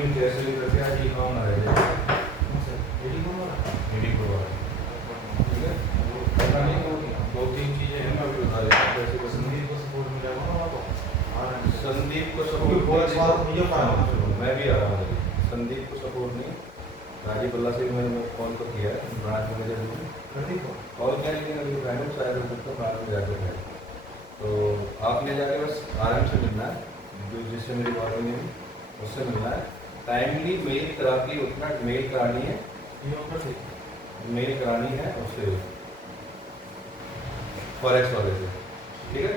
Tuning कैसे भी करके आज ये काम आ रहा है एडी को ठीक है। पता नहीं वो 2-3 चीज़ें हैं, मैं अभी बता देता हूँ। जैसे संदीप को सपोर्ट मिला ना, संदीप को सपोर्ट मैं भी आ रहा हूँ। संदीप को सपोर्ट नहीं, राजीव बल्ला से भी मैंने कॉल को किया है, ब्रांच मैनेजर कॉल किया, लेकिन अभी रैंडम शायद हो सकता है ब्रांच में जाकर है। तो आपने जाके बस आराम से मिलना है, जो जिससे मेरी बात हुई है उससे मिलना है। टाइमली मेल करा के उतना मेल करानी है, मेल करानी है उससे फॉरेक्स वाले से, ठीक है।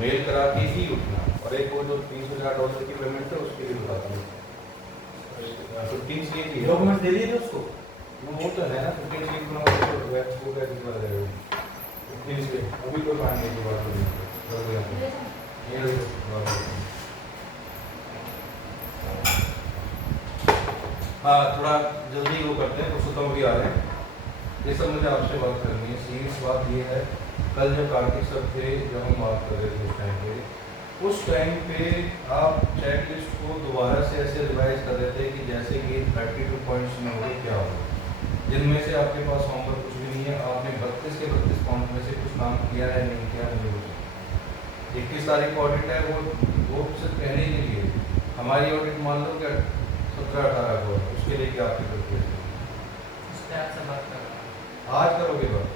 मेल करा के ही उठना। और एक वो जो $30,000 की पेमेंट है उसके लिए बताता हूँ। 15 सी की डॉक्यूमेंट दे दिए उसको, वो तो है ना 15 सी को कैसे 15 से अभी कोई पानी की बात नहीं हाँ, थोड़ा जल्दी वो करते हैं, पुरुषोत्तम भी आ रहे हैं। ये सब मुझे आपसे बात करनी है। सीरियस बात ये है, कल जब कार्तिक सर थे, जब हम बात कर रहे थे उस टाइम पे आप चेक लिस्ट को दोबारा से ऐसे रिवाइज कर रहे थे कि जैसे कि 32 पॉइंट्स में हो क्या हो, जिनमें से आपके पास होमवर्क कुछ भी नहीं है। आपने 32 के 32 पॉइंट में से कुछ काम किया है नहीं किया, मुझे कुछ 21 तारीख को ऑडिट है, वो सिर्फ कहने के लिए। हमारी ऑडिट मान लो क्या 17-18 को, उसके लिए क्या आपकी आज करोगे बात?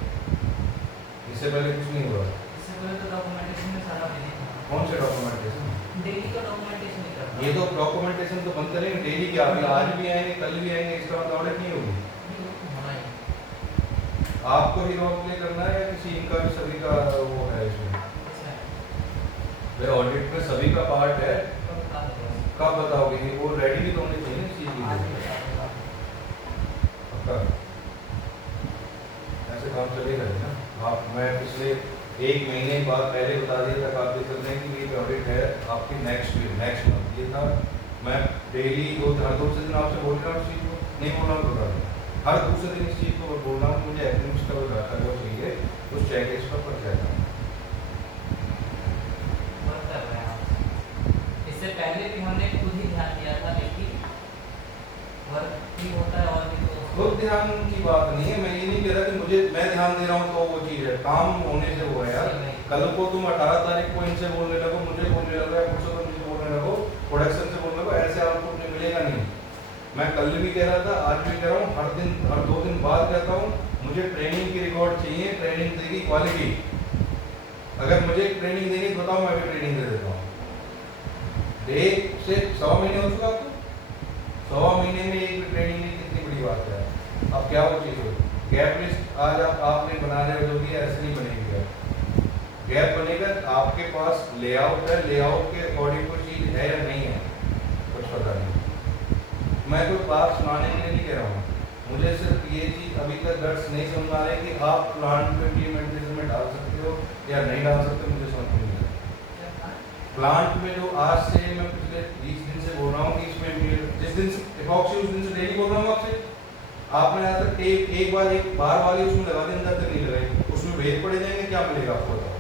इससे पहले कुछ नहीं हुआ? इससे पहले तो डॉक्यूमेंटेशन में सारा बिजी था। कौन से डॉक्यूमेंटेशन? डेली का डॉक्यूमेंटेशन नहीं करता। ये तो डॉक्यूमेंटेशन तो बंद करेंगे डेली क्या, अभी आज भी आएंगे कल भी आएंगे, इसका मतलब ऑडिट नहीं होगी। आपको ही रोल प्ले करना है या किसी इनका भी सभी का वो है इसमें? भाई ऑडिट में सभी का पार्ट है, कब बताओगे? ये वो रेडी भी तो होने चाहिए इस चीज के लिए। ऐसे काम चलेगा ना। आप मैं पिछले 1 महीने बाद पहले बता दिया था कार्तिक सर ने कि ये ऑडिट है आपकी नेक्स्ट मंथ, ये था। मैं डेली हर दूसरे दिन आपसे बोल रहा हूँ, इस चीज़ को नहीं बोलना पड़ रहा, हर दूसरे दिन इस चीज़ को बोल रहा हूँ। मुझे एग्रीमेंट्स का वो चाहिए, उस चेक लिस्ट पर पड़ जाएगा। इससे पहले भी हमने खुद ही ध्यान दिया था, लेकिन वर्क भी होता है और भी खुद ध्यान की बात नहीं है। मैं ये नहीं कह रहा कि मैं ध्यान दे रहा हूँ तो वो चीज़ है, काम होने से वो है यार। कल को तुम 18 तारीख को इनसे बोलने लगो, मुझे बोलने लगो या मुझसे तो मुझे बोलने लगो, प्रोडक्शन से बोलने लगो, ऐसे आपको मिलेगा नहीं। मैं कल भी कह रहा था, आज भी कह रहा हूँ, हर 2 दिन बाद कहता हूँ, मुझे ट्रेनिंग की रिकॉर्ड चाहिए। ट्रेनिंग देगी क्वालिटी। अगर मुझे ट्रेनिंग देनी तो बताओ, मैं भी ट्रेनिंग दे देता हूँ। 1 से 1.25 महीने हो चुका आपको, 1.25 महीने में एक ट्रेनिंग नहीं, कितनी बड़ी बात है। अब क्या वो चीज़ हो, गैप लिस्ट आज आपने बना रहे हो जो भी ऐसे नहीं बनेगी। गैप बनेगा, आपके पास लेआउट है, लेआउट के अकॉर्डिंग कोई चीज़ है या नहीं है कुछ पता नहीं। मैं कोई बात सुनाने के लिए नहीं कह रहा हूँ, मुझे सिर्फ ये चीज़ अभी तक गट्स नहीं समझ आ रही कि आप प्लान को इम्प्लीमेंटेशन में डाल सकते हो या नहीं डाल सकते, मुझे समझ में नहीं आता। प्लांट में जो आज से मैं पिछले 20 दिन से बोल रहा हूँ कि इसमें जिस दिन से इपॉक्सी उस दिन से डेली बोल रहा हूँ आपसे, आपने आज तक एक बार वाली उसमें लगा दी, अंदर तक नहीं लगाई, उसमें भेद पड़े जाएंगे, क्या मिलेगा आपको बताओ?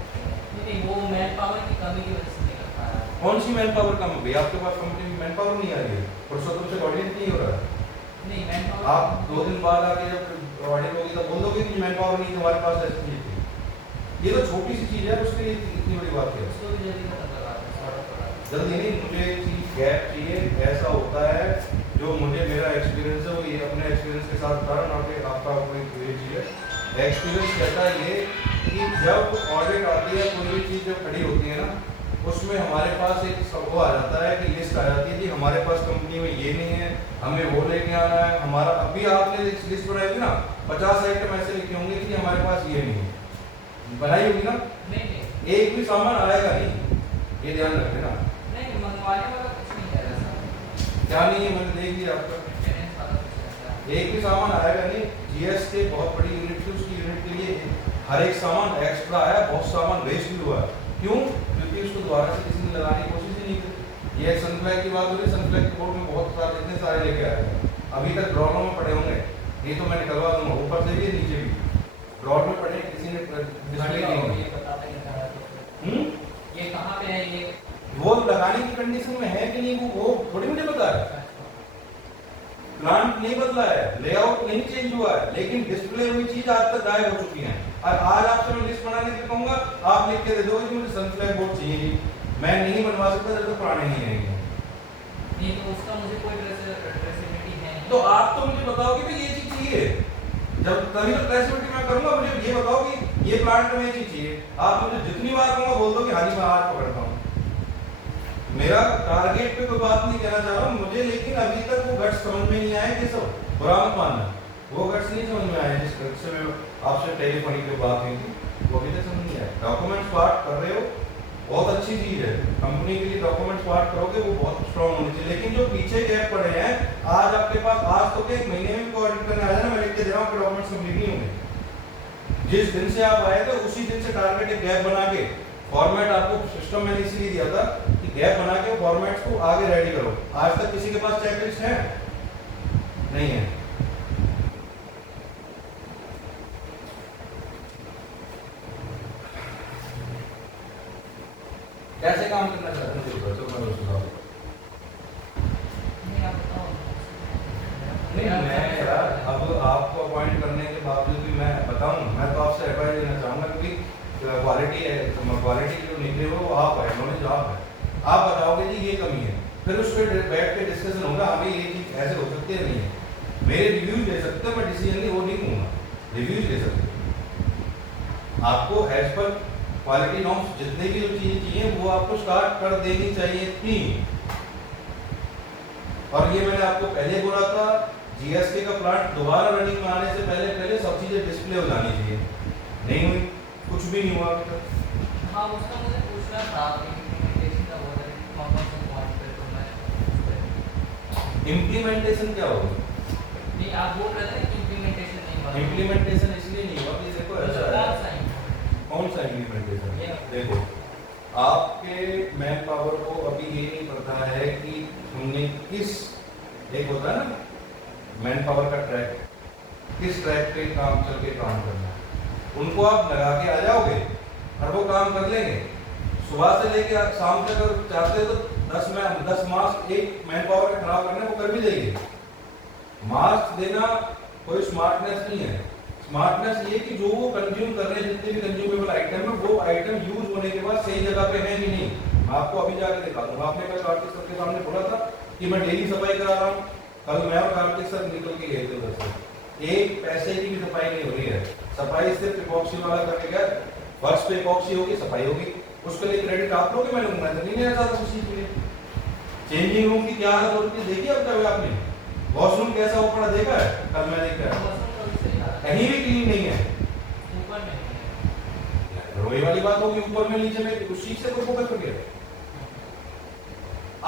नहीं, वो मैन पावर की कमी की वजह से नहीं कर पा रहा। कौन सी मैन पावर कम हो गई? आपके पास कंपनी में मैन पावर नहीं आ रही है, पुरुषोत्तम से ऑडिट नहीं हो रहा है। नहीं, मैन पावर आप 2 दिन बाद आके जब ऑडिट होगी तब बोल दोगे कि मैन पावर नहीं तुम्हारे पास ऐसी थी। ये तो छोटी सी चीज़ है, उसके लिए इतनी बड़ी बात है। उसको भी जल्दी खत्म करवा दें, सॉर्ट आउट करवा दें। जल्दी नहीं, मुझे चीज़ गैप चाहिए। ऐसा होता है जो मुझे मेरा एक्सपीरियंस है, वो ये अपने एक्सपीरियंस के साथ बता रहा हूँ, आपका कोई चीज़ है। एक्सपीरियंस कहता है ये कि जब ऑडिट आती है, कोई भी चीज़ जब खड़ी होती है ना, उसमें हमारे पास एक वो आ जाता है कि लिस्ट आ जाती है कि हमारे पास कंपनी में ये नहीं है, हमें वो लेके आना है। हमारा अभी आपने लिस्ट बनाई होगी ना, 50 आइटम ऐसे लिखे होंगे कि हमारे पास ये नहीं है, बनाई होगी ना? नहीं, एक भी सामान आएगा नहीं, ये ध्यान रखना। नहीं, मंगवाने वाला कुछ नहीं कह रहा सर। क्या नहीं है, मैंने देख लिया आपका, मेंटेनेंस वाला कुछ रहता है। एक भी सामान आएगा नहीं। जीएस के बहुत बड़ी यूनिट थी, उसकी यूनिट के लिए हर एक सामान एक्स्ट्रा आया, बहुत सामान वेस्ट भी हुआ। क्यों? क्योंकि उसको दोबारा से किसी ने लगाने की कोशिश ही नहीं की। ये सनफ्लैग की बात हो रही है, सनफ्लैग के बोर्ड में बहुत सारे इतने सारे लेके आए हैं, अभी तक ड्रॉर में पड़े होंगे। ये तो मैं निकलवा दूंगा, ऊपर से भी नीचे भी ड्रॉर में पड़े, किसी ने डिस्प्ले किए नहीं। ये कहाँ पे है? ये वो लगाने की कंडीशन में है कि नहीं, वो थोड़ी मुझे पता है। लेकिन डिस्प्ले हुई चीज आज तक गायब हो चुकी है। और आज आपसे मैं लिस्ट बनाने के लिए कहूंगा, आप लिख के दे दोगे कि मुझे सनफ्लैग बोर्ड चाहिए जी, मैं नहीं बनवा सकता जब तक पुराने नहीं रहेंगे। नहीं तो उसका मुझे कोई ट्रेसेबिलिटी है नहीं। तो आप तो मुझे बताओ कि भाई ये चीज चाहिए, जब तभी तो ट्रेसेबिलिटी मैं करूंगा। मुझे ये बताओ कि ये प्लांट में ये चीज चाहिए, आप मुझे जितनी बार कहूंगा बोल दो कि हाँ जी मैं आज पकड़ता हूँ। मेरा टारगेट पे कोई बात नहीं कहना चाह रहा हूँ मुझे, लेकिन अभी तक वो गट्स समझ में नहीं आए कि सब बुरा मत मानना, वो गट्स नहीं समझ में आए जिस गट्स से मैं आपसे टेलीफोनिक पे बात हुई थी, वो अभी तक समझ नहीं आया। डॉक्यूमेंट्स पार्ट कर रहे हो, बहुत अच्छी चीज है, कंपनी के लिए डॉक्यूमेंट्स पार्ट करोगे वो बहुत स्ट्रांग होनी चाहिए। लेकिन जो पीछे गैप पड़े हैं, आज आपके पास, आज तो एक महीने में कोई ऑडिट करने आ जाए ना, मैं लिख के दे रहा हूँ कि डॉक्यूमेंट्स कंप्लीट नहीं होंगे। जिस दिन से आप आए थे उसी दिन से टारगेट एक गैप बना के, फॉर्मेट आपको सिस्टम में इसीलिए दिया था कि गैप बना के फॉर्मेट्स को आगे रेडी करो। आज तक किसी के पास चेकलिस्ट है? नहीं है। कैसे काम करना चाहते हैं तो मैं बताऊं। नहीं आप बताओ। नहीं मैं यार अब आपको अपॉइंट करने के बावजूद भी मैं बताऊं, मैं तो आपसे एडवाइस देना चाहूंगा क्योंकि क्वालिटी है, क्वालिटी जो निकले हो वो आप है, नॉलेज आप है, आप बताओगे जी ये कमी है, फिर उस पर बैठ के डिस्कशन होगा, अभी ये चीज ऐसे हो सकती है नहीं है। मेरे रिव्यूज ले सकते हो, मैं डिसीजन नहीं वो नहीं दूंगा, रिव्यूज ले सकते हो। आपको एज पर क्वालिटी नॉर्म्स जितने भी जो चीजें चाहिए वो आपको स्टार्ट कर देनी चाहिए थी। और ये मैंने आपको पहले बोला था, जीएसके का प्लांट दोबारा रनिंग में आने से पहले सब चीजें डिस्प्ले हो जानी चाहिए, नहीं हुई, कुछ भी नहीं हुआ अभी तक। हाँ उसका मुझे पूछना था इम्प्लीमेंटेशन का, बोल रहे कौन सा पॉइंट पे तो मैं इम्प्लीमेंटेशन क्या होगा? नहीं आप बोल रहे थे कि इम्प्लीमेंटेशन नहीं हुआ। इम्प्लीमेंटेशन इसलिए नहीं हुआ कि देखो ऐसा है, कौन कौन सा सा इम्प्लीमेंटेशन? देखो आपके मैन पावर को अभी ये नहीं पता है कि हमने किस, एक होता है ना मैन पावर का ट्रैक, किस ट्रैक पे काम चल के काम करना है, उनको आप लगा के आ जाओगे और वो काम कर लेंगे। सुबह से लेके शाम तक अगर चाहते हो तो 10 मार्क्स एक मैन पावर का खराब करने वो कर भी देंगे। मार्क्स देना कोई स्मार्टनेस नहीं है, स्मार्टनेस ये कि जो वो कंज्यूम कर रहे हैं, जितने भी कंज्यूमेबल आइटम है, वो आइटम यूज होने के बाद सही जगह पे है कि नहीं। मैं आपको अभी जाके दिखा दूंगा। आपने कल कार्तिक सर के सामने बोला था कि मैं डेली सफाई करा रहा हूँ, कल मैं और कार्तिक सर निकल के गए थे उधर से, एक पैसे की भी सफाई नहीं हो रही है। सफाई सिर्फ इपॉक्सी वाला करने गया, फर्श पे इपॉक्सी होगी, सफाई होगी, उसके लिए क्रेडिट आप लोगे, मैंने तो नहीं लेना चाहता उस चीज के लिए। चेंजिंग रूम की क्या हालत होती है देखी अब कभी आपने? वॉशरूम कैसा हो पड़ा देखा है? कल मैं देखा कहीं भी क्लीन नहीं है, ऊपर में वही वाली बात होगी, ऊपर में नीचे में, उस चीज से कोई फोकस कर गया।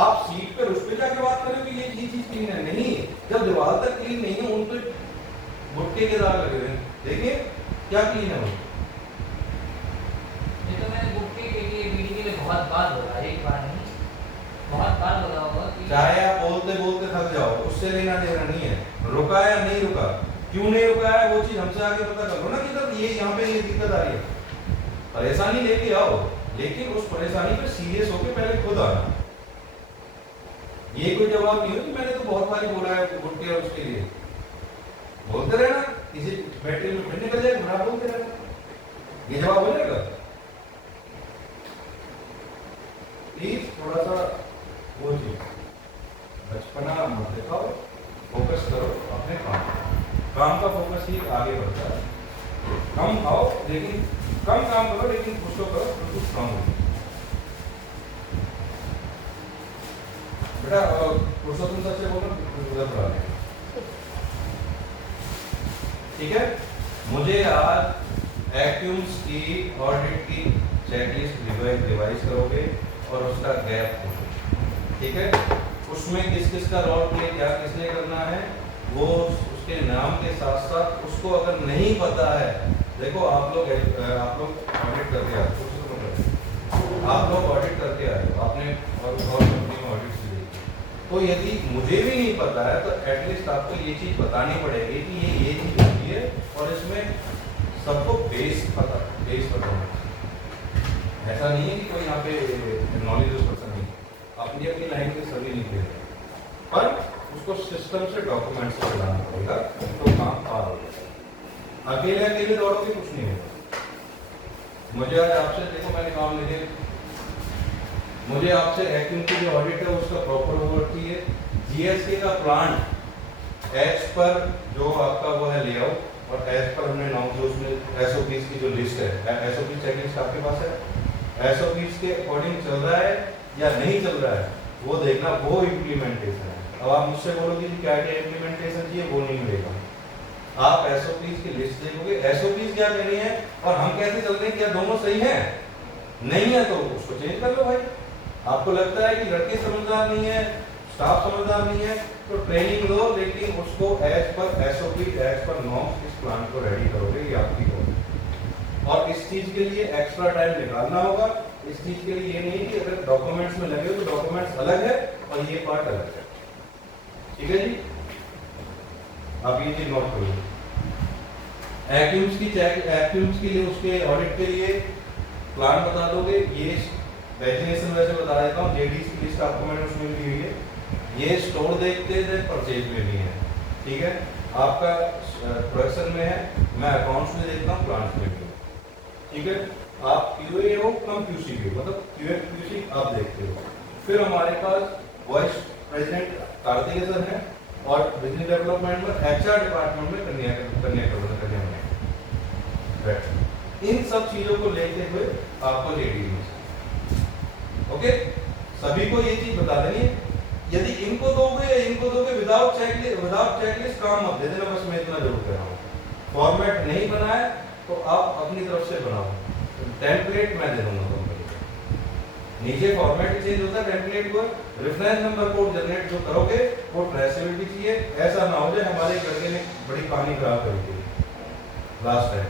आप सीट पे उस पे जाके बात करें कि ये चीज क्लीन है, नहीं, जब दीवार तक क्लीन नहीं है, उन पे भुट्टे के दाग लगे हुए हैं, देखिए क्या क्लीन है वो। ये तो मैंने गुट्टे के लिए बीड़ी के लिए बहुत बार बोला, एक बार नहीं बहुत बार बोला होगा कि चाहे आप बोलते बोलते थक जाओ, उससे लेना देना नहीं है, रुका या नहीं रुका, क्यों नहीं रुका है वो चीज हमसे आगे पता कर लो ना कि तब ये यहाँ पे ये दिक्कत आ रही है। परेशानी लेके आओ, लेकिन उस परेशानी पे सीरियस होके पहले खुद आना। ये कोई जवाब नहीं हो कि मैंने तो बहुत बार बोला है गुट्टे और उसके लिए, बोलते रहना, किसी बैटरी में फिर निकल जाएगा, बुरा बोलते रहना, ये जवाब हो जाएगा। प्लीज थोड़ा सा वो चीज बचपना मत दिखाओ, फोकस करो अपने काम का फोकस ही आगे बढ़ता है। कम खाओ लेकिन कम काम करो, लेकिन कुछ तो करो, बिल्कुल स्ट्रांग हो। बेटा पुरुषोत्तम सर से बोलो उधर बुला लें, ठीक है? मुझे आज एक्यूम्स की ऑडिट की चेकलिस्ट रिवाइज करोगे और उसका गैप खोलो, ठीक है? उसमें किस किस का रोल प्ले क्या किसने करना है वो उसके नाम के साथ साथ उसको अगर नहीं पता है, देखो आप लोग ऑडिट करके आए, आप लोग ऑडिट करके आए, आपने और कंपनी में ऑडिट की, तो यदि मुझे भी नहीं पता है तो एटलीस्ट आपको ये चीज बतानी पड़ेगी कि ये चीज होती है और इसमें सबको बेस पता होना। ऐसा नहीं है कि कोई यहाँ पे नॉलेज पर्सन नहीं, अपनी अपनी लाइन के सभी निकले, पर उसको सिस्टम से डॉक्यूमेंट से चलाना पड़ेगा, तो काम पार हो जाएगा। अकेले अकेले दौड़ोगे कुछ नहीं होगा। मुझे आज आपसे, देखो मैंने काम लिखे, मुझे आपसे एक्टिंग की जो ऑडिट है उसका प्रॉपर ओवरव्यू है। जीएसटी का प्लान एज पर जो आपका वो है लेआउट और एज पर हमने नाउ जो उसमें एसओपीज की जो लिस्ट है, एसओपी चेकलिस्ट आपके पास है, एसओपीज के अकॉर्डिंग चल रहा है या नहीं चल रहा है वो देखना, वो इम्प्लीमेंटेशन है। अब आप मुझसे बोलोगे कि क्या क्या इम्प्लीमेंटेशन चाहिए, वो नहीं मिलेगा। आप एसओपीज की लिस्ट देखोगे, एसओपीज क्या कह रही है और हम कैसे चल रहे हैं, क्या दोनों सही है? नहीं है तो उसको चेंज कर लो भाई। आपको लगता है कि लड़के समझदार नहीं है, स्टाफ समझदार नहीं है, तो ट्रेनिंग लो, लेकिन उसको as per SOP, as per norms इस प्लान को रेडी करोगे, ये आपकी होगी। और इस चीज के लिए एक्स्ट्रा टाइम निकालना होगा। इस चीज के लिए ये नहीं कि अगर डॉक्यूमेंट्स में लगे हो तो डॉक्यूमेंट्स अलग है और ये पार्ट अलग है, ठीक है जी। आप ये चीज नोट करो। एक्यूम्स की चेक, एक्यूम्स के लिए उसके ऑडिट के लिए प्लान बता दोगे। ये डेफिनेशन वैसे बता देता हूँ, जेडीज की लिस्ट आपको मैंने उसमें भी दी है। ये स्टोर देखते हैं, परचेज में भी है, ठीक है। आपका प्रोडक्शन में है, मैं अकाउंट्स में देखता हूँ, प्लांट में भी है, ठीक है। आप क्यूए हो, हम क्यूसी हो, मतलब क्यूए क्यूसी आप देखते हो। फिर हमारे पास वाइस प्रेसिडेंट कार्तिक सर हैं और बिजनेस डेवलपमेंट में एचआर डिपार्टमेंट में कन्या इन सब चीजों को लेते हुए आपको जेडी में, ओके, सभी को ये चीज बता देनी है। यदि इनको दोगे विदाउट चेकलिस्ट काम मत दे देना, बस मैं इतना जरूर कह रहा हूँ। फॉर्मेट नहीं बनाए तो आप अपनी तरफ से बनाओ, टेम्पलेट मैं दे दूंगा कंपनी को, नीचे फॉर्मेट चेंज होता है, टेम्पलेट को रेफरेंस नंबर कोड जनरेट जो करोगे वो ट्रेसेबिलिटी चाहिए। ऐसा ना हो जाए हमारे लड़के ने बड़ी कहानी खराब करी थी लास्ट टाइम,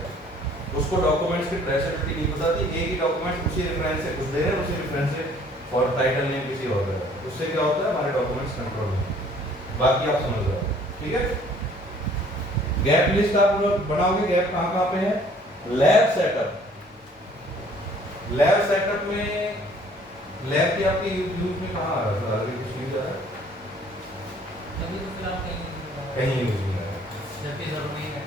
उसको डॉक्यूमेंट्स की ट्रेसेबिलिटी नहीं पता थी, एक ही डॉक्यूमेंट उसी रेफरेंस से कुछ दे रहे हैं, उसी रेफरेंस से फॉर टाइटल नेम किसी और का, उससे क्या होता है हमारे डॉक्यूमेंट्स कंट्रोल में। बाकी आप समझ रहे हो, ठीक है। गैप लिस्ट आप बनाओगे, गैप कहाँ कहाँ पे है। लैब सेटअप, लैब सेटअप में लैब की आपकी यूज में कहाँ आ रहा है, अभी कुछ यूज आ रहा है, तभी तो फिर आप कहीं यूज नहीं आ रहा है, जबकि जरूरी है,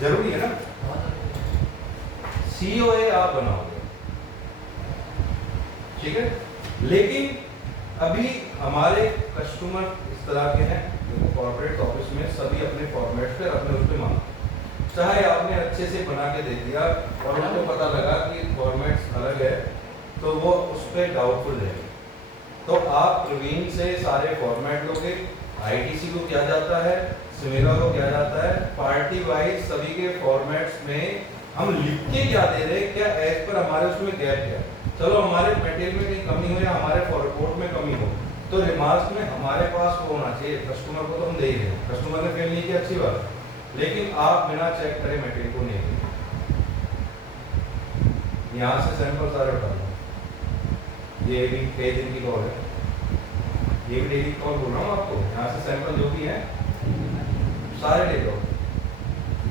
जरूरी है ना। बहुत जरूरी है। सीओए आप बनाओगे, ठीक है, लेकिन अभी हमारे कस्टमर इस तरह के हैं, कॉर्पोरेट ऑफिस में सभी अपने फॉर्मेट पे अपने उस पे मांगते, चाहे आपने अच्छे से बना के दे दिया और उनको पता लगा कि फॉर्मेट्स अलग है तो वो उस पर डाउटफुल है, तो आप प्रवीण से सारे फॉर्मेट लोगे, आईटीसी को किया जाता है, सिमेरा को किया जाता है, पार्टी वाइज सभी के फॉर्मेट्स में हम लिख के क्या दे रहे हैं, क्या एज पर हमारे उसमें गैप क्या, चलो हमारे मटेरियल में कहीं कमी हो या हमारे रिपोर्ट में कमी हो तो रिमार्क्स में हमारे पास वो होना चाहिए। कस्टमर को तो हम दे ही रहे हैं, कस्टमर ने फेल नहीं किया, अच्छी बात, लेकिन आप बिना चेक करे मटेरियल को नहीं देंगे। यहाँ से सैंपल सारे उठा लो, ये भी कई दिन की कॉल है, ये भी डेली कॉल बोल रहा हूँ आपको, यहाँ से सैंपल जो भी है सारे ले लो,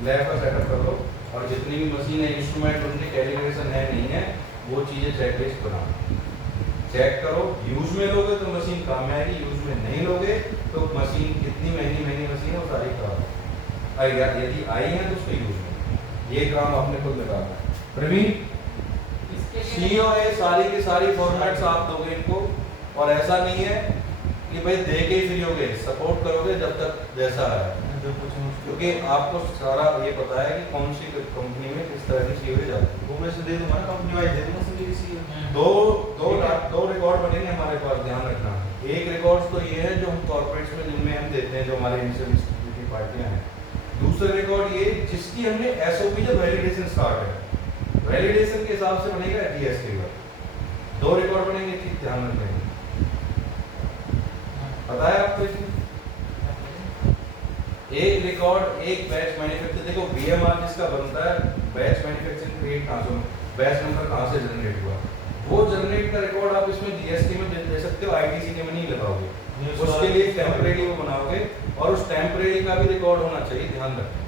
लैब का सेटअप कर लो और जितनी भी मशीन है, इंस्ट्रूमेंट, उनके कैलिब्रेशन है नहीं है, वो चीज़ें चेकलिस्ट बनाओ, चेक करो। यूज में लोगे तो मशीन काम में आएगी, यूज में नहीं लोगे तो मशीन कितनी महंगी मशीन है वो सारी खराब आएगा, यदि आई है तो उसको यूज में, ये काम आपने खुद लगा। प्रवीण सीईओ है, सारी की सारी फॉर्मेट्स आप दोगे इनको, और ऐसा नहीं है कि भाई दे के ही फ्री होगे, सपोर्ट करोगे जब तक जैसा है, क्योंकि आपको सारा ये पता है कि कौन सी कंपनी में किस तरह की सीईओ जाती है, वो मैं से दे दूंगा ना, कंपनी वाइज दे दूंगा सभी की सीईओ। दो रिकॉर्ड बनेंगे हमारे पास, ध्यान रखना। एक रिकॉर्ड्स तो ये है जो हम कॉर्पोरेट्स में जिनमें हम देते हैं, जो हमारे इनिशियल पार्टियां हैं। दूसरा रिकॉर्ड ये जिसकी हमने एसओपी जो वैलिडेशन स्टार्ट है, वैलिडेशन के हिसाब से बनेगा जीएसटी का, दो रिकॉर्ड बनेंगे, चीज ध्यान रखेंगे। पता है आपको इसमें एक रिकॉर्ड, एक बैच मैन्युफैक्चर, देखो बीएमआर जिसका बनता है, बैच मैन्युफैक्चरिंग क्रिएट कहाँ से, बैच नंबर कहाँ से जनरेट हुआ, वो जनरेट का रिकॉर्ड आप इसमें जीएसटी में दे सकते हो, आईटीसी के में नहीं लगाओगे, उसके लिए टेम्परेरी वो बनाओगे, और उस टेम्परेरी का भी रिकॉर्ड होना चाहिए, ध्यान रखना।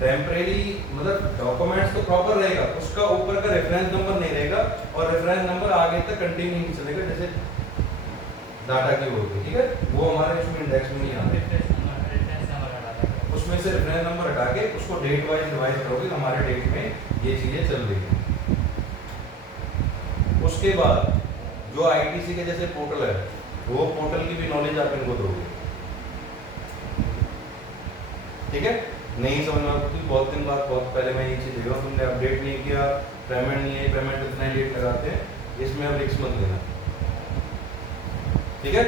टेम्परेरी मतलब डॉक्यूमेंट्स तो प्रॉपर रहेगा, उसका ऊपर का रेफरेंस नंबर नहीं रहेगा, और रेफरेंस नंबर आगे तक कंटिन्यू नहीं चलेगा, जैसे डाटा की होगी, ठीक है, वो हमारे इसमें इंडेक्स में नहीं आता। उसमें से रेफरेंस नंबर हटा के उसको डेट वाइज डिवाइड करोगे, हमारे डेट में ये चीजें चल रही हैं। उसके बाद जो आईटीसी के जैसे पोर्टल है, वो पोर्टल की भी नॉलेज आप इनको दोगे, ठीक है। नहीं समझ में आता तो बहुत दिन बाद, बहुत पहले मैं ये चीज देख रहा हूँ, तुमने अपडेट नहीं किया, पेमेंट नहीं है, पेमेंट इतना लेट लगाते हैं, इसमें अब रिस्क मत लेना, ठीक है।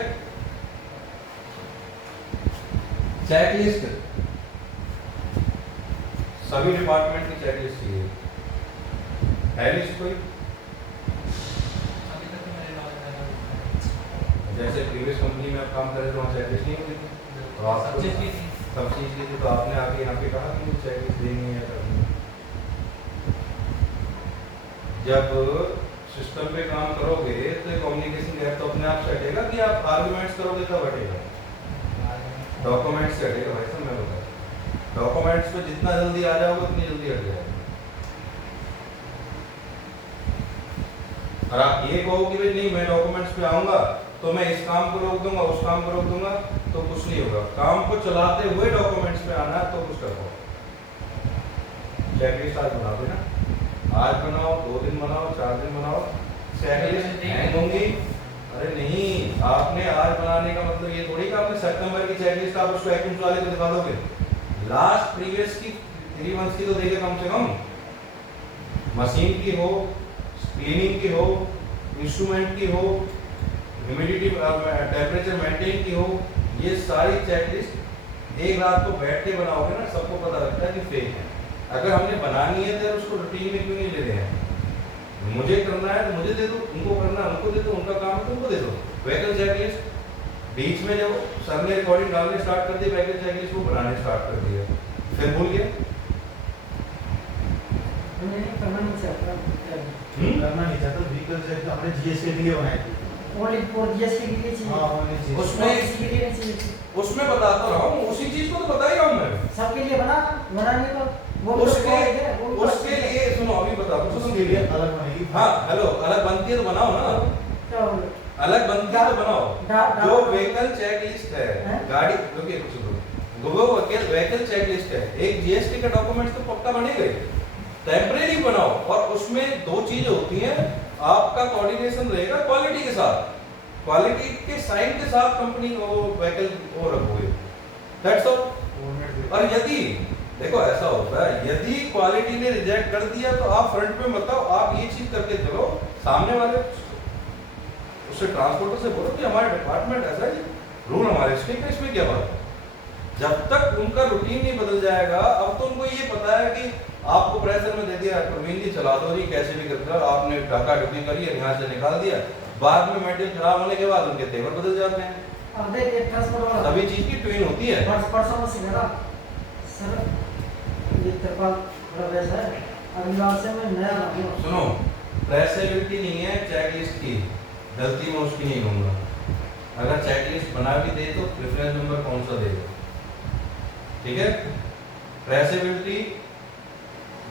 चेकलिस्ट, सभी डिपार्टमेंट की चेकलिस्ट चाहिए, है लिस्ट कोई? अभी तक तो मेरे नॉलेज में जैसे प्रीवियस कंपनी में आप काम कर रहे थे वहाँ चेकलिस्ट नहीं होती थी, तो आप सब चीज़ की थी। सब चीज़ की थी, तो आपने आगे यहाँ पे कहा कि मुझे चेकलिस्ट देनी है करनी है। जब सिस्टम पे काम करोगे तो कम्युनिकेशन गैप तो अपने आप से हटेगा कि आप आर्गुमेंट्स करोगे तब हटेगा? डॉक्यूमेंट्स से हटेगा भाई साहब, मैं बता, डॉक्यूमेंट्स पे जितना जल्दी आ जाओगे उतनी जल्दी हट जाएगा। और आप ये कहो कि भाई नहीं मैं डॉक्यूमेंट्स पे आऊंगा तो मैं इस काम को रोक दूंगा, उस काम को रोक दूंगा, तो कुछ नहीं होगा। काम को चलाते हुए डॉक्यूमेंट्स पे आना है तो कुछ कर पाओ। चेकलिस्ट आज बना देना, आज बनाओ, 2 दिन बनाओ, 4 दिन बनाओ, चेकलिस्ट हैंग होंगी। अरे नहीं, आपने आज बनाने का मतलब ये थोड़ी कि आपने सितंबर की चेकलिस्ट आप उसको अकाउंट्स वाले को दिखा दोगे, लास्ट प्रीवियस की 3 मंथ्स की तो देखे कम से कम, मशीन की हो, क्लीनिंग की हो, इंस्ट्रूमेंट की हो, ह्यूमिडिटी टेम्परेचर मेंटेन की हो, ये सारी चेकलिस्ट एक रात को बैठ के बनाओगे ना, सबको पता लगता है कि फेक है। अगर हमने बनानी है तो उसको रूटीन में क्यों नहीं ले रहे हैं? मुझे करना है तो मुझे दे दो, उनको करना है उनको दे दो, उनका काम है तो उनको दे दो। व्हीकल चेकलिस्ट बीच में जब सर ने रिकॉर्डिंग डालने स्टार्ट कर दी, व्हीकल चेकलिस्ट को बनाने स्टार्ट कर दिया, फिर भूल गए। करना नहीं चाहता व्हीकल चेक हमने जीएसटी के लिए बनाए थे, ओनली फॉर जीएसटी के लिए चाहिए। हाँ ओनली जीएसटी उसमें इसके लिए नहीं चाहिए। उसमें बताता रहा हूँ, उसी चीज को तो बता ही रहा हूँ मैं। सबके लिए बनाने को वो उसके लिए सुनो, अभी बता दो, उसके लिए अलग बनेगी। हाँ हेलो, अलग बनती है तो बनाओ ना, क्या बोले? अलग बनती है तो बनाओ। जो व्हीकल चेकलिस्ट है, हैं? गाड़ी रुकिए कुछ सुनो, वो व्हीकल चेकलिस्ट है, एक जीएसटी का डॉक्यूमेंट तो पक्का बनेगा ही, टेम्परेरी बनाओ। और उसमें 2 चीजें होती हैं, आपका कोऑर्डिनेशन रहेगा क्वालिटी के साथ, क्वालिटी के साइन के साथ कंपनी को व्हीकल वो रखोगे, दैट्स ऑल। और यदि देखो ऐसा होता है, यदि क्वालिटी ने रिजेक्ट कर दिया तो आप फ्रंट में बताओ, आप ये चीज करके चलो, सामने वाले उससे ट्रांसपोर्टर से बोलो कि हमारे डिपार्टमेंट ऐसा है, रूल हमारे स्ट्रिक्ट है, इसमें क्या बात है। जब तक उनका रूटीन नहीं बदल जाएगा, अब तो उनको ये पता है कि आपको प्रेशर में दे दिया, प्रवीण जी चला दो जी कैसे भी करके, आपने ढका ढुकी करी है, यहाँ से निकाल दिया, बाद में मेटेरियल खराब होने के बाद उनके तेवर बदल जाते हैं। अब देखिए ट्रांसपोर्ट वाला सभी चीज की ट्विन होती है। परसों से मेरा सर ये तरपा थोड़ा वैसा है, अगली बार से मैं नया लाऊंगा। सुनो, ट्रेसेबिलिटी नहीं है चेकलिस्ट की, गलती में उसकी नहीं कहूँगा। अगर चेकलिस्ट बना भी दे तो रेफरेंस नंबर कौन सा देगा, ठीक है। ट्रेसेबिलिटी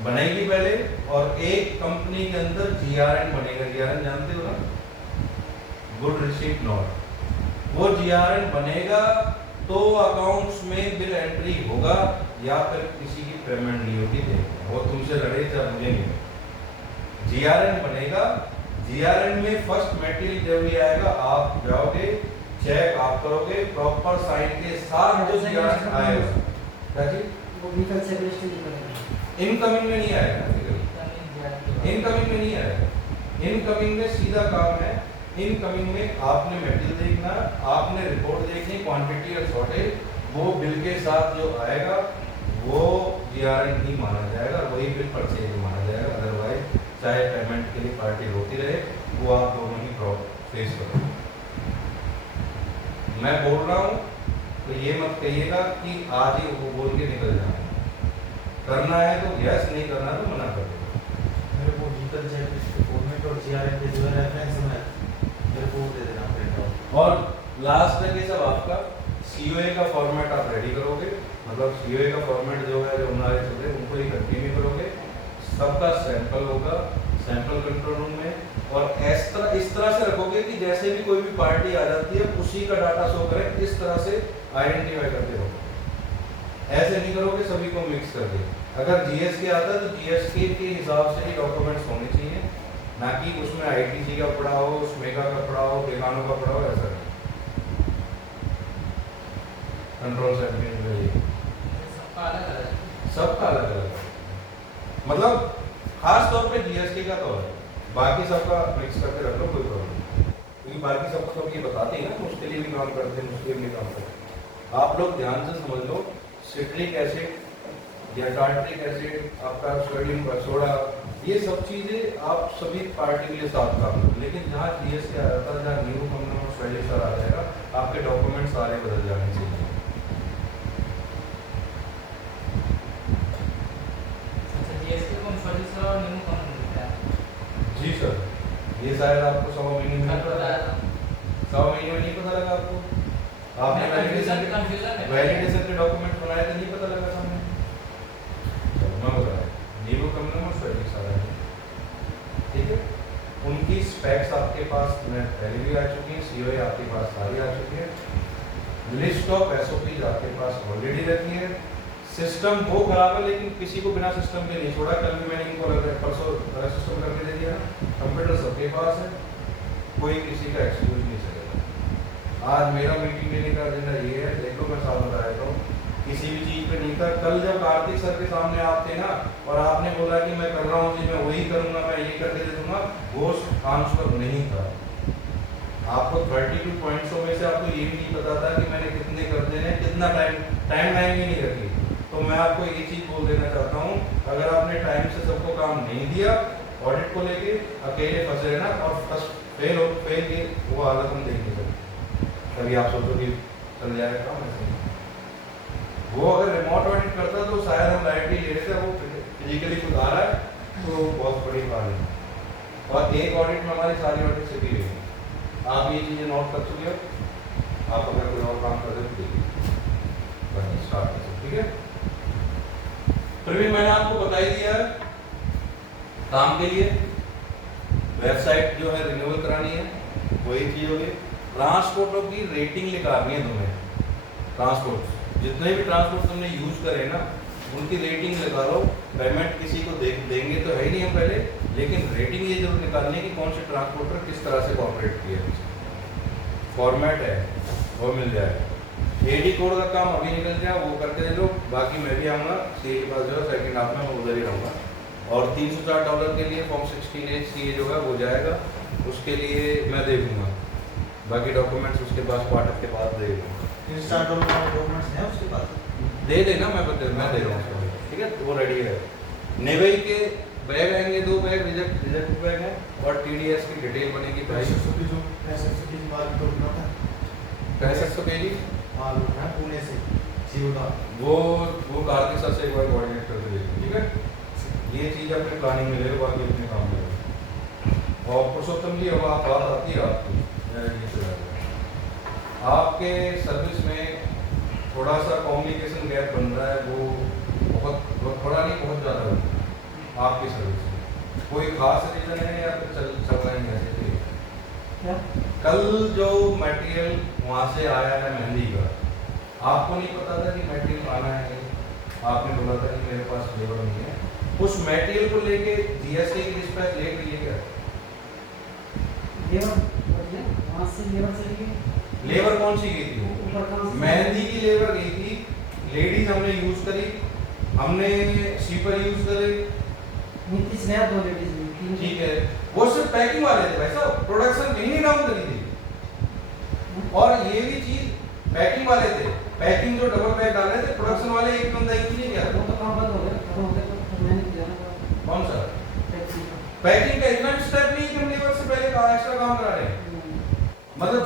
बनेगी पहले, और एक कंपनी के अंदर जीआरएन बनेगा, जीआरएन जानते हो ना, गुड रिसीप्ट नोट, वो जीआरएन बनेगा तो अकाउंट्स में बिल एंट्री होगा, या फिर किसी की पेमेंट नहीं होगी, देखें वो तुमसे लड़े चाहे मुझे नहीं। जीआरएन बनेगा, जीआरएन में फर्स्ट मटेरियल जब भी आएगा आप जाओगे, चेक आप करोगे, प्रॉपर साइन के साथ जो जीआरएन आएगा, क्या चीज वो व्हीकल चेकलिस्ट ही करेंगे। इनकमिंग में नहीं आएगा, इनकमिंग में नहीं आएगा, इनकमिंग में सीधा काम है, इनकमिंग में आपने मटेरियल देखना, आपने रिपोर्ट देखनी, क्वांटिटी और शॉर्टेज, वो बिल के साथ जो आएगा वो जीआरएन ही माना जाएगा, वही बिल परचेज माना जाएगा। अदरवाइज चाहे पेमेंट के लिए पार्टी होती रहे, वो आप दोनों ही फेस करो। मैं बोल रहा हूँ तो ये मत कहिएगा कि आज ही वो बोल के निकल जाना, करना है तो यस, नहीं करना है तो मना कर दो। मेरे को व्हीकल चेक फॉर्मेट और जीआरएन के जो रेफरेंस में मेरे को दे देना प्रिंट आउट। और लास्ट तक ये सब आपका सीओए का फॉर्मेट आप रेडी करोगे, मतलब सीओए का फॉर्मेट जो है, जो हमारे चल रहे उनको ही कंटिन्यू करोगे, सबका सैंपल होगा सैंपल कंट्रोल रूम में, और इस तरह से रखोगे कि जैसे भी कोई भी पार्टी आ जाती है उसी का डाटा शो करे, इस तरह से आइडेंटिफाई करते रहोगे। ऐसे नहीं करोगे सभी को मिक्स कर दे। अगर जीएसके आता है तो जीएसके के हिसाब से ही डॉक्यूमेंट्स होने चाहिए, ना कि उसमें आईटीसी का पड़ा हो, स्मेका का पड़ा हो, बेगानों का पड़ा हो, ऐसा नहीं। कंट्रोल सेट में सबका अलग अलग है। सबका अलग अलग, मतलब खास तौर पे जीएसटी का तो है, बाकी सबका मिक्स करके रख लो, कोई प्रॉब्लम नहीं, क्योंकि बाकी सबको तो ये बताते हैं ना, उसके लिए भी काम करते हैं, उसके लिए भी काम करते हैं। आप लोग ध्यान से समझ लो, सिट्रिक एसिड या टार्ट्रिक एसिड, आपका सोडियम का सोडा, ये सब चीज़ें आप सभी पार्टी के लिए साथ काम करो, लेकिन जहाँ जीएसटी आ जाता है, जहाँ न्यू कंपनी और स्वेलिसर आ जाएगा, आपके डॉक्यूमेंट सारे बदल जाने चाहिए। जीएसटी को सॉल्यूशन और न्यू कौन मिलता है? जी सर, ये शायद आपको 100 महीने में कल बताया था। 100 महीने में नहीं पता लगा आपको? आपने कंफ्यूजन वैलिडेशन के डॉक्यूमेंट बनाए थे, नहीं पता लगा सामने? चलो मैं बता रहा हूँ, नीबू कम और स्वेलिक्स आ रहा है, ठीक है? उनकी स्पेक्स आपके पास पहले भी आ चुकी हैं, सीओए आपके पास सारी आ चुकी है, लिस्ट ऑफ एसओपीज आपके पास ऑलरेडी रखी है, सिस्टम वो खराब है लेकिन किसी को बिना सिस्टम के नहीं छोड़ा, कल भी मैंने इनको परसों सिस्टम करके दे दिया, कंप्यूटर सबके पास है, कोई किसी का एक्सक्यूज नहीं चलेगा। आज मेरा मीटिंग लेने का एजेंडा ये है, देखो मैं साथ बता देता हूँ, किसी भी चीज़ पे नहीं था। कल जब कार्तिक सर के सामने आप थे ना, और आपने बोला कि मैं कर रहा हूँ जी, मैं वही करूँगा, मैं ये करके दे दूँगा, वो आंसर नहीं था। आपको 32 पॉइंट्सों में से आपको ये भी नहीं पता था कि मैंने कितने कर देने, कितना टाइम लाइन ही नहीं रखी। तो मैं आपको ये चीज़ बोल देना चाहता हूँ, अगर आपने टाइम से सबको काम नहीं दिया, ऑडिट को लेके अकेले फंसे रहना, और फेल की वो हालत हम देख नहीं सकते। कभी आप सोचो कि चल जाएगा काम, ऐसे नहीं। वो अगर रिमोट ऑडिट करता तो शायद हम लाइटली ले लेते, वो फिजिकली खुद आ रहा है तो बहुत बड़ी बात है। और एक ऑडिट में हमारी सारी ऑडिट छिपी हुई है, आप ये चीज़ें नोट कर चुके हो। आप अगर कोई और काम कर रहे तो स्टार्ट कर सकते, ठीक है? फिर भी मैंने आपको बता ही दिया काम के लिए वेबसाइट जो है रिन्यूअल करानी है, वही चीज़ होगी। ट्रांसपोर्टों की रेटिंग निकालनी है तुम्हें, ट्रांसपोर्ट जितने भी ट्रांसपोर्ट तुमने यूज़ करे ना, उनकी रेटिंग निकालो। पेमेंट किसी को देंगे तो है ही नहीं हम पहले, लेकिन रेटिंग ये जरूर निकालनी कि कौन से ट्रांसपोर्टर किस तरह से कॉपरेट किया, फॉर्मेट है वो मिल जाएगा। एडी कोड का काम अभी निकल जाए, वो करके दे दो, बाकी मैं भी आऊँगा सी के पास, जो है सेकेंड हाफ में मैं उधर ही रहूँगा। और $304 के लिए फॉर्म 16H सी जो है वो जाएगा, उसके लिए मैं दे दूँगा, बाकी डॉक्यूमेंट्स उसके पास क्वार्टर के बाद दे दूँगा। डॉक्यूमेंट्स हैं उसके पास, दे देना, मैं दे रहा हूँ, ठीक है? वो रेडी है। नेवई के बैग आएंगे, 2 बैग रिजेक्ट बैग हैं, और टीडीएस की डिटेल बनेगी। 6500 पेजी पुणे से सीओ का वो कार्तिक सर से एक बार कोऑर्डिनेट करके देखिए, ठीक है? ये चीज़ अपने प्लानिंग में ले लो, बाकी अपने काम में लो। और पुरुषोत्तम जी, अब आप बात आती है आपकी, ये चला गया आपके सर्विस में थोड़ा सा कम्युनिकेशन गैप बन रहा है, वो बहुत थोड़ा नहीं, बहुत ज़्यादा बन रहा है आपकी सर्विस में। कोई खास रीज़न है या फिर चल रहा है ऐसे ही? क्या? कल जो मटेरियल वहाँ से आया है मेहंदी का, आपको नहीं पता था कि मटेरियल आना है? आपने बोला था कि मेरे पास लेबर नहीं है, उस मटेरियल को लेके जीएसटी की डिस्पैच लेट रही है क्या? वहाँ से लेबर चली गई। लेबर कौन सी गई थी? मेहंदी की लेबर गई थी, लेडीज हमने यूज करी, हमने स्वीपर यूज करे, 2 लेडीज, ठीक है? वो सिर्फ पैकिंग वाले थे भाई साहब, प्रोडक्शन कहीं नहीं डाउन करी थी। और ये भी चीज पैकिंग वाले थे, पैकिंग जो डबल पैक डाल रहे थे, प्रोडक्शन वाले एक बंदा ही नहीं किया। वो तो काम बंद हो गया, खत्म हो गया, तो मैंने किया ना। कौन सा पैकिंग का? इतना स्टेप नहीं कि हम लेबर से पहले का एक्स्ट्रा काम करा रहे हैं। मतलब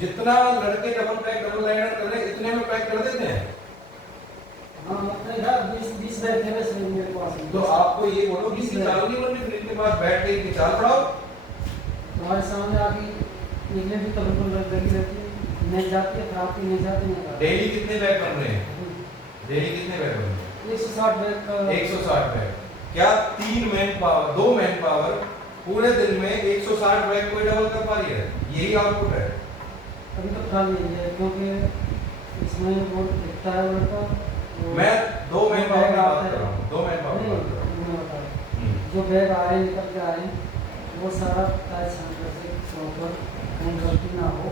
जितना लड़के डबल पैक डबल लाइनर कर रहे हैं, इतने में पैक कर देते हैं। हाँ, अपने घर 20 बैग थे वैसे मेरे पास। तो आपको ये बोलो कि चालू नहीं बननी, फिर इनके पास बैठ के इनकी चाल पढ़ाओ। तुम्हारे सामने आके निकले भी कभी लगी रहती है, नहीं जाती है, खराब की नहीं जाती है। डेली कितने बैग बन रहे हैं? डेली कितने बैग बन रहे हैं? 160 बैग का। 160 बैग। क्या 3 मैन पावर, 2 मैन पावर पूरे दिन में 160 बैग कोई डबल कर पा रही है? यही आउटपुट है। अभी तो खाली नहीं है, क्योंकि इसमें वो दिखता है लड़का मैं 2 मैन पावर की बात कर रहा हूँ, 2 मैन पावर की बात कर रहा हूँ। मैं बता रहा हूँ। हम्म। जो बैग आ रहे हैं निकल के आ रहे हैं वो सारा टाइट सेंटर से प्रॉपर कहीं गलती ना हो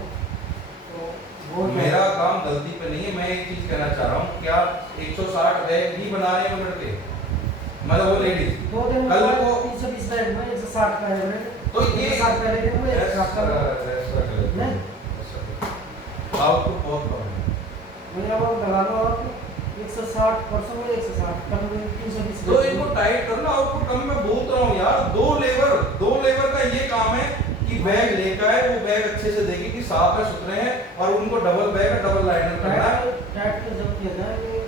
तो वो मेरा काम गलती पे नहीं है, मैं एक चीज कहना चाह रहा हूँ, क्या 160 बैग ही बना रहे हैं वो लड़के, मतलब वो लेडीज 2 दिन कल में को 320 बैग में 160 का एवरेज तो ये 160 पहले दिन में 160 का नहीं आउटपुट बहुत कम है। भैया वो लगा लो आप 160 परसों में 160 कल में 320 तो इनको टाइट करना, आउटपुट कम, मैं बोल रहा हूँ यार, 2 लेबर का ये काम है कि बैग लेकर आए, वो बैग अच्छे से देखे कि साफ है, सुथरे हैं, और उनको डबल बैग है, डबल लाइनर करना है। टाइट तो जब किया जाए ये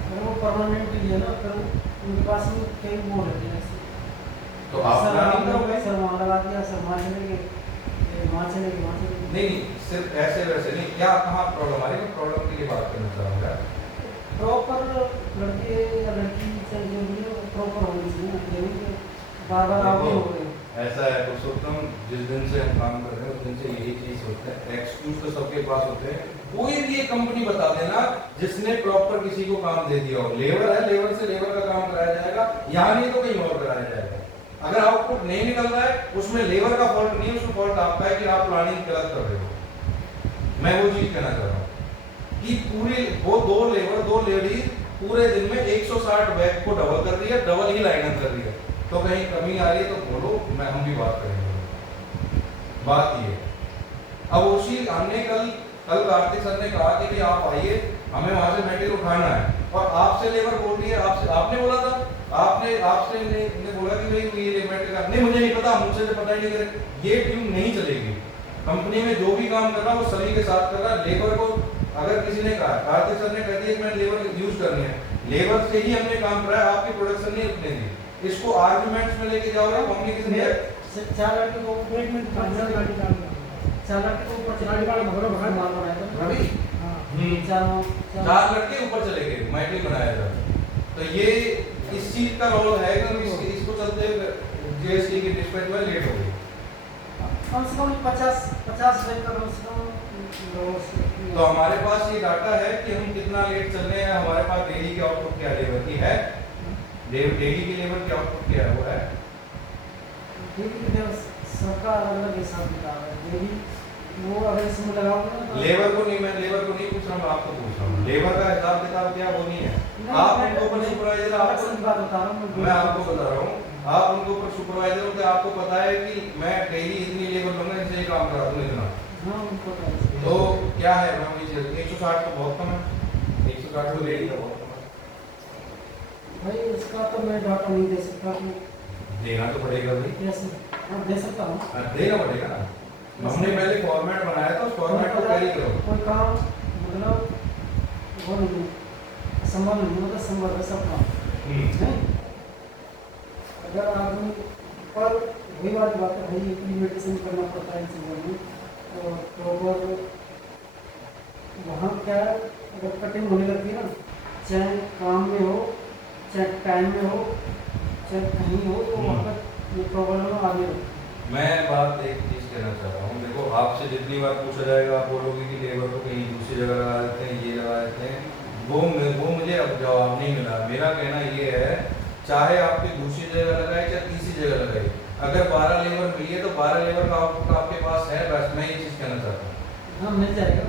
अगर वो परमानेंट ही है ना फिर उनके पास में कई वो रहते हैं ऐसे। तो आप सर प्लानिंग करोगे? सर वहाँ लगा दिया सर वहाँ चलेंगे वहाँ चलेंगे वहाँ चलेंगे नहीं, सिर्फ ऐसे वैसे नहीं, क्या कहाँ प्रॉब्लम आ रही है, प्रॉब्लम के लिए बात करना चाहूँगा। प्रॉपर लड़के या लड़की से जो भी है प्रॉपर होनी चाहिए, ये नहीं कि बार-बार आप ही हो रहे हो। ऐसा है पुरुषोत्तम, जिस दिन से हम काम कर रहे हैं उस दिन से यही चीज होता है, एक्सक्यूज तो सबके पास होते हैं। कोई भी एक कंपनी बता देना जिसने प्रॉपर किसी को काम दे दिया हो, लेबर है, लेबर से लेबर का काम कराया जाएगा, यहाँ नहीं तो कहीं और कराया जाएगा। अगर आउटपुट नहीं निकल रहा है उसमें लेबर का फॉल्ट नहीं है, उसमें फॉल्ट आपका है कि आप प्लानिंग गलत कर रहे हो। मैं वो चीज कहना चाह रहा हूँ कि पूरी वो 2 लेबर 2 लेडीज पूरे दिन में 160 बैग को डबल कर रही है, डबल ही लाइनर कर रही है, तो कहीं कमी आ रही है तो बोलो, मैं हम भी बात करेंगे। बात ये अब उसी हमने कल कार्तिक सर ने कहा कि आप आइए, हमें वहां से मटेरियल उठाना है, और आपसे लेबर बोल रही है, आपसे आपने बोला था, आपसे ने बोला कि भाई ये मटेरियल का नहीं, मुझे नहीं पता, मुझसे तो पता ही नहीं करे, ये ट्यून नहीं चलेगी। कंपनी में जो भी काम कर रहा है वो सभी के साथ कर रहा है। लेबर को अगर किसी ने कहा, कार्तिक सर ने कह दिया कि मैंने लेबर यूज करनी है, लेबर से ही हमने काम कराया, आपकी प्रोडक्शन नहीं रुकने दी। इसको आर्गुमेंट्स में लेके जाओगे, कम्युनिकेशन में 4 लड़के को 1 मिनट 4 लड़के को ऊपर चढ़ा के माल बनाएगा रवि हाँ 4 लड़के ऊपर चले गए, मटेरियल बनाया था। तो ये इस चीज का रोल है कि इसको चलते जीएसटी की डिस्पैच में लेट हो गई। कम से कम 50 बैग का कम से कम तो हमारे पास ये डाटा है कि हम कितना लेट चल रहे हैं, हमारे पास डेली की आउटपुट क्या लेबर की है, डेली की लेबर की आउटपुट क्या है, वो है सबका अलग हिसाब किताब है डेली वो अगर इसमें लगाओगे ना तो लेबर को नहीं, मैं लेबर को नहीं पूछ रहा हूँ, मैं आपको पूछ रहा हूँ, लेबर का हिसाब किताब क्या वो नहीं है। आप उनको ऊपर सुपरवाइजर, की बात बता रहा हूँ मैं आपको बता रहा हूँ, आप उनको ऊपर सुपरवाइजर हो, आपको पता है कि मैं डेली इतनी लेबर लूंगा, इससे काम करा दूँ इतना, हाँ उनको तो क्या है, मैं वही चीज 160 तो बहुत कम है, 160 तो डेली का बहुत कम है भाई उसका तो मैं डाटा नहीं दे सकता कि देना तो पड़ेगा भाई, कैसे हाँ दे सकता हूँ देना पड़ेगा ना। हमने पहले फॉर्मेट बनाया था, उस फॉर्मेट को कैरी करो। कोई काम मतलब वो नहीं संभव नहीं, मतलब संभव है सब काम नहीं। अगर आदमी पर वही बात है भाई इम्प्लीमेंटेशन करना पड़ता है इन चीज़ों में, तो प्रॉपर वहाँ क्या है, अगर कटिंग होने लगती है ना, चाहे काम में हो चाहे टाइम में हो चाहे कहीं हो, तो वहाँ पर ये प्रॉब्लम आगे हो। मैं बात एक चीज कहना चाह रहा हूँ, देखो आपसे जितनी बार पूछा जाएगा आप बोलोगे कि लेबर को कहीं दूसरी जगह लगा देते हैं, ये लगा देते हैं, वो मुझे अब जवाब नहीं मिला। मेरा कहना ये है, चाहे आपकी दूसरी जगह लगाए चाहे तीसरी जगह लगाए, अगर 12 लेबर मिली है तो 12 लेबर का आउटपुट आपके पास है, बस मैं ये चीज कहना चाहता हूँ। हाँ मिल जाएगा।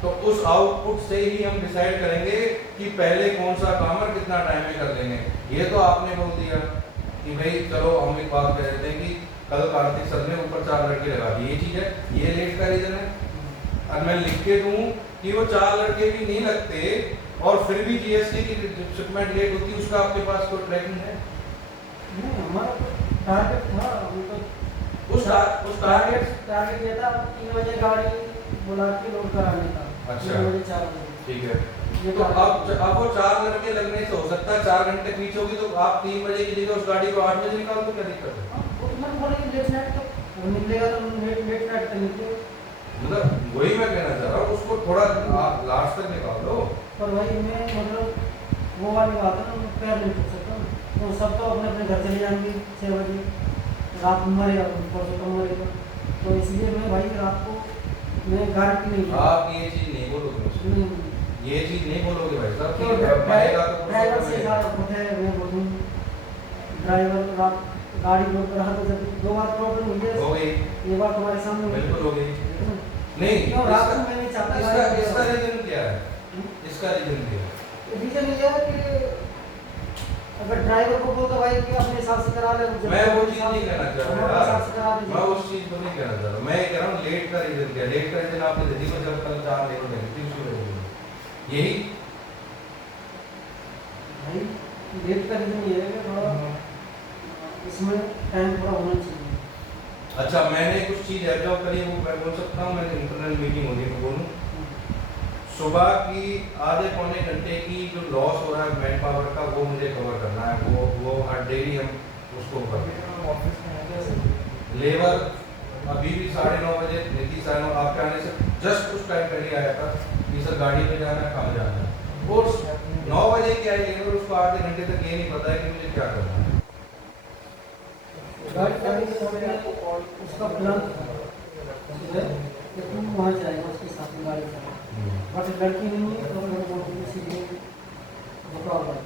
तो उस आउटपुट से ही हम डिसाइड करेंगे कि पहले कौन सा काम और कितना टाइम में कर लेंगे। ये तो आपने बोल दिया कि भाई चलो हम एक बात कह देते हैं कि कल कार्तिक सर ने ऊपर 4 लड़के लगा दिए, ये चीज है, ये लेट का रीजन है। और मैं लिख के दूं कि वो 4 लड़के भी नहीं लगते और फिर भी जीएसटी की शिपमेंट लेट होती है, उसका आपके पास कोई ट्रैकिंग है? नहीं हमारा टारगेट था, हम तो उस टारगेट ये था 3 बजे गाड़ी बुला के लोड कराने का। अच्छा 3 बजे 4 बजे ठीक है। तो अब वो 4 लड़के लगने से हो सकता है 4 घंटे पीछे होगी, तो आप 3 बजे की जगह उस गाड़ी को 8 बजे निकाल दो, क्या दिक्कत है? वो तो मैं बोला कि लेट नाइट तक निकलेगा, तो लेट नाइट तक निकलेगा। मतलब वही मैं कहना चाह रहा हूँ, उसको थोड़ा लास्ट तक निकाल दो। पर भाई मैं मतलब वो वाली बात है ना, मैं पैर नहीं टूट सकता, तो सब तो अपने अपने घर चले जाएंगे 6 बजे, रात में मरेगा परसों तो मरेगा, तो इसलिए मैं भाई रात को मैं गारंटी नहीं आप ये चीज नहीं बोलोगे मुझसे, ये चीज नहीं बोलोगे भाई साहब तो कि मारेगा तो ड्राइवर से सारा खुद है, मैं बोलूँ ड्राइवर रात गाड़ी रोक रहा तो जब 2 बार प्रॉब्लम हुई है, हो गई, ये बात तुम्हारे सामने हुई। बिल्कुल हो गई। नहीं, क्यों रात को मैं नहीं चाहता इसका रीजन क्या है? इसका रीजन क्या है? रीजन ये है कि अगर ड्राइवर को बोलता भाई कि अपने हिसाब से करा ले, मैं वो चीज नहीं कहना चाह अपने रहा, हिसाब से करा मैं दीजिए। उस चीज को नहीं कहना चाह रहा, मैं कह रहा हूँ लेट का रीजन क्या है? लेट का रीजन आपने दे दी, जब कल 4 लेबर लगी थी उसकी वजह से। यही भाई लेट का रीजन ये है कि थोड़ा इसमें टाइम थोड़ा होना चाहिए। अच्छा, मैंने कुछ चीज ऑब्जर्व करी है, वो मैं बोल सकता हूँ, मैंने इंटरनल मीटिंग होगी तो बोलूँ। सुबह की आधे पौने घंटे की जो लॉस हो रहा है मैन पावर का, वो मुझे कवर करना है, वो हर डेली हम उसको करते हैं। ऑफिस में है क्या? लेबर अभी भी 9:30 बजे, नीति 9:30 आपके आने से जस्ट कुछ टाइम पहले आया था कि सर गाड़ी में जाना है, कहाँ जाना है। और 9 बजे की आई लेबर, उसको आधे घंटे तक ये नहीं पता है कि मुझे क्या करना है। गाड़ी करने के समय उसका प्लान है कि तुम वहाँ जाएगा उसके साथ में गाड़ी चला, बट लड़की नहीं है तो लोगों को इसीलिए बताओ भाई।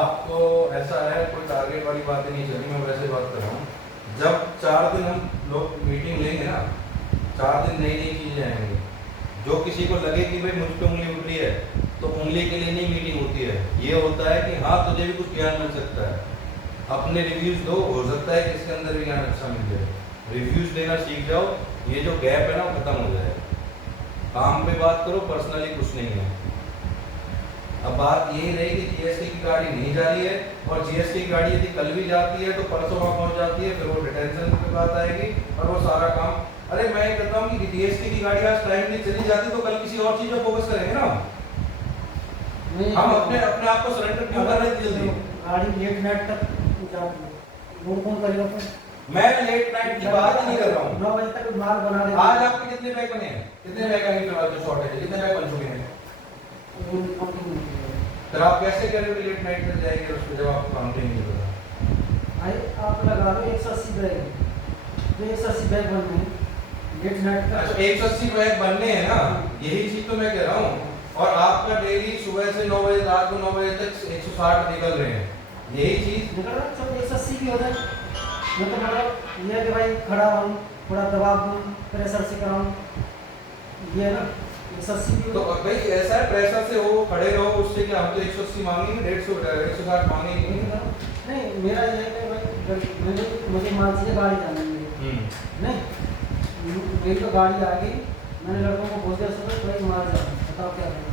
आपको ऐसा है, कोई टारगेट वाली बातें नहीं चली, मैं वैसे बात कर रहा हूँ। जब 4 दिन हम लोग मीटिंग लेंगे ना, 4 दिन नई नई चीजें आएंगी। जो किसी को लगे कि भाई मुझ पे उंगली उठ रही है, तो उंगली के लिए नहीं मीटिंग होती है। ये होता है कि हाँ तुझे भी कुछ ज्ञान मिल सकता है, अपने रिव्यूज दो, हो सकता है कि इसके अंदर भी ज्ञान अच्छा मिल जाए। रिव्यूज देना सीख जाओ, ये जो गैप है ना वो खत्म हो जाए। काम पे बात करो, पर्सनली कुछ नहीं है। अब बात यही रही कि जीएसटी की गाड़ी नहीं जा रही है, और जीएसटी की गाड़ी यदि कल भी जाती है तो परसों वहाँ पहुँच जाती है, फिर वो डिटेंशन की बात आएगी और वो सारा काम। अरे मैं ये कहता हूँ कि जीएसटी की गाड़ी आज टाइमली चली जाती तो कल किसी और चीज पर फोकस करेंगे ना। हम अपने अपने आप को सरेंडर क्यों कर रहे थे जल्दी? गाड़ी लेट नाइट तक जाती है, वो कौन करेगा फिर? मैं लेट नाइट की बात ही नहीं कर रहा हूँ। 9 बजे तक माल बना ले। आज आपके कितने बैग बने हैं? कितने बैग आएंगे फिर जो शॉर्टेज है? कितने बैग बन चुके हैं? वो काउंटिंग नहीं है। फिर आप कैसे कह रहे हो कि लेट नाइट तक जाएंगे उसको, जब आपको काउंटिंग नहीं पता? भाई आप लगा लो 180 बैग, तो 180 बैग बनने हैं लेट नाइट अच्छा, तक। 180 बैग बनने हैं ना, यही चीज तो मैं कह रहा हूँ। और आपका डेली सुबह से 9 बजे रात को 9 बजे तक 160 निकल रहे हैं, यही चीज। निकल रहा सब 180 भी हो जाए, मतलब ये है कि भाई खड़ा रहूँ, थोड़ा दबाव दूँ, प्रेशर से कराऊँ, ये है ना 180 भी तो हो। भाई ऐसा है, प्रेशर से हो, खड़े रहो, उससे क्या हम तो 180 मांगेंगे, 150 160 मांगेंगे नहीं, मेरा ये है कि भाई मुझे मान चाहिए गाड़ी जाना है मेरी। नहीं, मेरी तो गाड़ी आ गई, मैंने लड़कों को बोल दिया सुबह भाई मार जाओ, बताओ क्या करना है।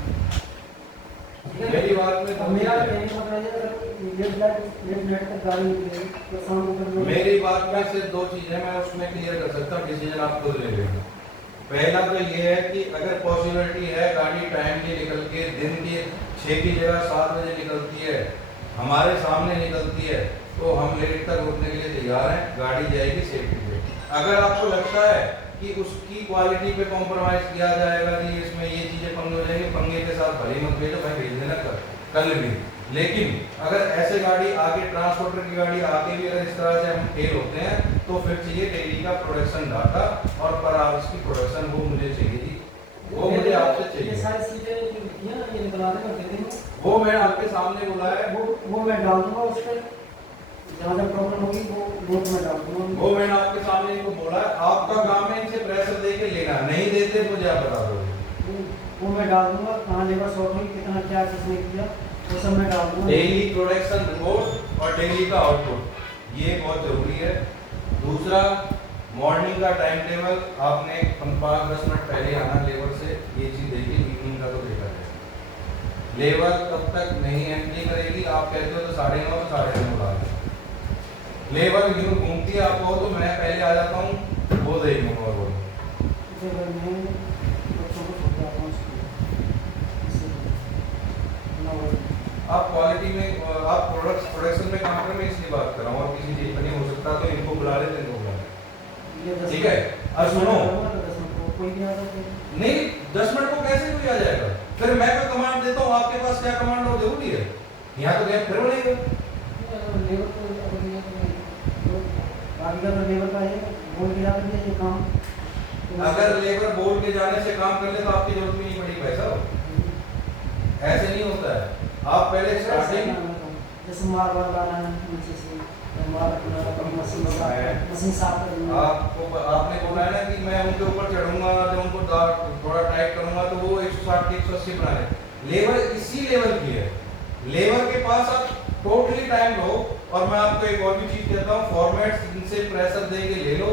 मेरी बात में अब मेरा कहने का मतलब ये है लेट नाइट तक गाड़ी निकलेगी तो शाम को फिर मेरी बात में सिर्फ 2 चीजें मैं उसमें क्लियर कर सकता हूँ, डिसीजन आप खुद ले लेंगे। पहला तो ये है कि अगर पॉसिबिलिटी है गाड़ी टाइमली निकल के दिन के 6 की जगह 7 बजे निकलती है, हमारे सामने निकलती है, तो हम लेट तक रुकने के लिए तैयार हैं, गाड़ी जाएगी सेफ्टी पे। अगर आपको लगता है कि उसकी क्वालिटी पे कॉम्प्रोमाइज किया जाएगा कि इसमें ये चीजें पंगे हो जाएंगे, पंगे के साथ भले मत भेजो, भाई भेज देना कल भी। लेकिन अगर ऐसे गाड़ी आगे ट्रांसपोर्टर की गाड़ी आके भी अगर इस तरह से हम फेल होते हैं, तो फिर चाहिए डेली का प्रोडक्शन डाटा और पर आवर्स की प्रोडक्शन, वो मुझे चाहिए, वो मुझे आपसे ये चाहिए। सारी चीजें जो लिखी है ना, ये निकला देंगे दे देंगे, वो मैं आपके सामने बोला है, वो मैं डाल दूंगा उस पर, जहाँ जहाँ प्रॉब्लम होगी वो नोट में डाल दूंगा। वो मैंने आपके सामने इनको बोला है, आपका काम है इनसे प्रेशर दे के लेना, नहीं देते मुझे आप बता दो। वो मैं डाल दूंगा, कहाँ लेबर शॉर्ट हुई, कितना क्या किसने किया, वो सब मैं डाल दूंगा। डेली प्रोडक्शन रिपोर्ट और डेली का आउटपुट, ये बहुत जरूरी है। दूसरा, मॉर्निंग का टाइम टेबल आपने 5-10 मिनट पहले आना लेबर से, ये चीज देखिए, इवनिंग का तो देखा जाए। लेबर तब तक नहीं एंट्री करेगी, आप कहते हो तो 9:30 तो 9:30 ला दें। लेबर यूं घूमती है, आप कहो तो मैं पहले आ जाता हूँ, वो देख लूँगा। वो इसे अगर मैं बच्चों को छोड़ जाता हूँ आप क्वालिटी में, आप प्रोडक्शन में काम कर, मैं इसलिए बात कर रहा हूँ, और किसी चीज पर नहीं हो सकता तो इनको बुला लेते, इनको बुला लेते, ठीक है। अब सुनो, कोई भी आ जाता है नहीं 10 मिनट को कैसे कोई आ जाएगा? फिर मैं कोई कमांड देता हूँ, आपके पास क्या कमांड हो जरूरी है? यहाँ तो गैप फिर बनेगा। लेबर को अगर ये तो बाकी का तो लेबर का है, बोल के जाकर ये काम अगर लेबर बोल के जाने से काम कर ले तो आपकी जरूरत भी नहीं पड़ी भाई साहब, ऐसे नहीं होता है। आप पहले स्टार्टिंग जैसे मार्बल लाना है नीचे से, मार्बल मशीन साफ करनी है। आपने बोला है ना कि मैं उनके ऊपर चढ़ूंगा, जब उनको थोड़ा टाइट करूंगा तो वो 160 की 180 बना रहे। लेबर इसी लेवल की है, लेबर के पास आप टोटली टाइम लो। और मैं आपको एक और भी चीज कहता हूँ, फॉर्मेट्स इनसे प्रेशर दे के ले लो।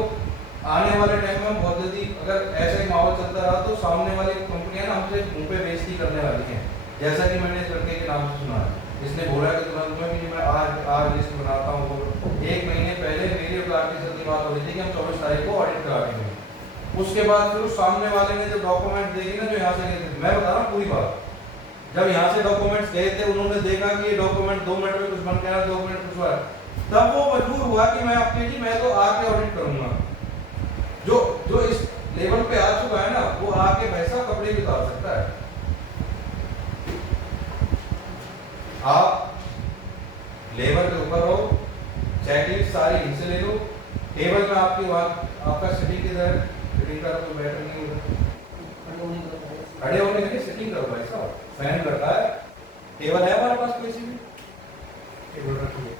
आने वाले टाइम में बहुत जल्दी अगर ऐसा ही माहौल चलता रहा तो सामने वाली कंपनियां ना हमसे मुंह पे बेइज्जती करने वाली हैं। जैसा कि मैंने इस लड़के के नाम से सुना है, इसने बोला कि तुरंत में कि मैं आज लिस्ट बनाता हूँ। 1 महीने पहले मेरे प्लांट के साथ बात हो रही थी कि हम 24 तारीख को ऑडिट करा देंगे। उसके बाद फिर सामने वाले ने जो डॉक्यूमेंट देगी ना, जो यहाँ से गए थे, मैं बता रहा हूँ पूरी बात, जब यहाँ से डॉक्यूमेंट्स गए थे उन्होंने देखा कि ये डॉक्यूमेंट 2 मिनट में कुछ बन गया, 2 मिनट कुछ हुआ, तब वो मजबूर हुआ कि मैं आपके जी मैं तो आके ऑडिट करूंगा। जो इस लेवल पे आ चुका है ना, वो आके वैसा कपड़े भी उतार सकता है। आप लेबर के ऊपर हो, चेकलिस्ट सारी इनसे ले लो। टेबल में आपका सिटिंग किधर है, सिटिंग का कोई बैठक नहीं होगा, खड़े होने के लिए सिटिंग करो भाई साहब। फैन करता है, टेबल है हमारे पास कोई सी भी, टेबल रखिए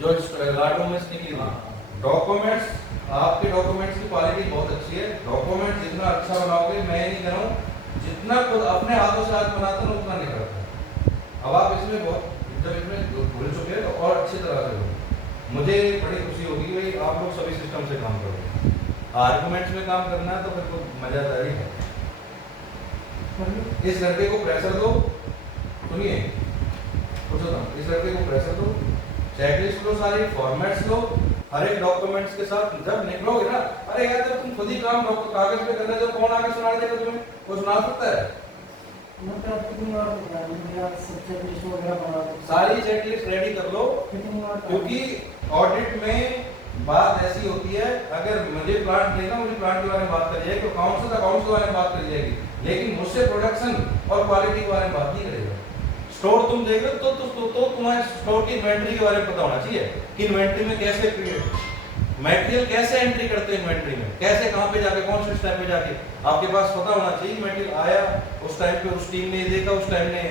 जो गार्डों में स्टिकी डॉक्यूमेंट्स, आपके डॉक्यूमेंट्स की क्वालिटी बहुत अच्छी है। डॉक्यूमेंट जितना अच्छा बनाओगे, मैं नहीं कह रहा हूँ, जितना खुद अपने हाथों से आज बनाता हूँ उतना नहीं करता। अब आप इसमें बहुत जब इसमें भूल चुके हैं तो और अच्छी तरह से हो। मुझे बड़ी खुशी होगी भाई आप लोग सभी सिस्टम से काम करोगे। आर्गुमेंट्स में काम करना है तो फिर तो मजादारी है। इस लड़के को प्रेशर दो, सुनिए इस लड़के को प्रेशर दो, चेकलिस्ट लो, सारी फॉर्मेट्स लो, हर एक डॉक्यूमेंट्स के साथ जब निकलोगे ना, अरे यार जब तुम खुद ही काम कागज पे कर रहे हो, कौन आगे सुना देगा तुम्हें? कोई सुना सकता है? सारी चेकलिस्ट रेडी कर लो, क्योंकि ऑडिट में बात ऐसी होती है, अगर मुझे प्लांट लेना, मुझे प्लांट के बारे में बात करी जाएगी, तो अकाउंट्स के बारे में बात करी जाएगी, लेकिन मुझसे प्रोडक्शन और क्वालिटी के बारे में बात नहीं करेगा। स्टोर तुम देख रहे हो तो तुम्हारे स्टोर की इन्वेंट्री के बारे में पता होना चाहिए कि इन्वेंट्री में कैसे मटेरियल कैसे एंट्री करते हैं, इन्वेंट्री में कैसे, कहाँ पे जाके, कौन से स्टेप पे जाके, आपके पास पता होना चाहिए। मटेरियल आया उस टाइम पे उस टीम ने देखा, उस टाइम ने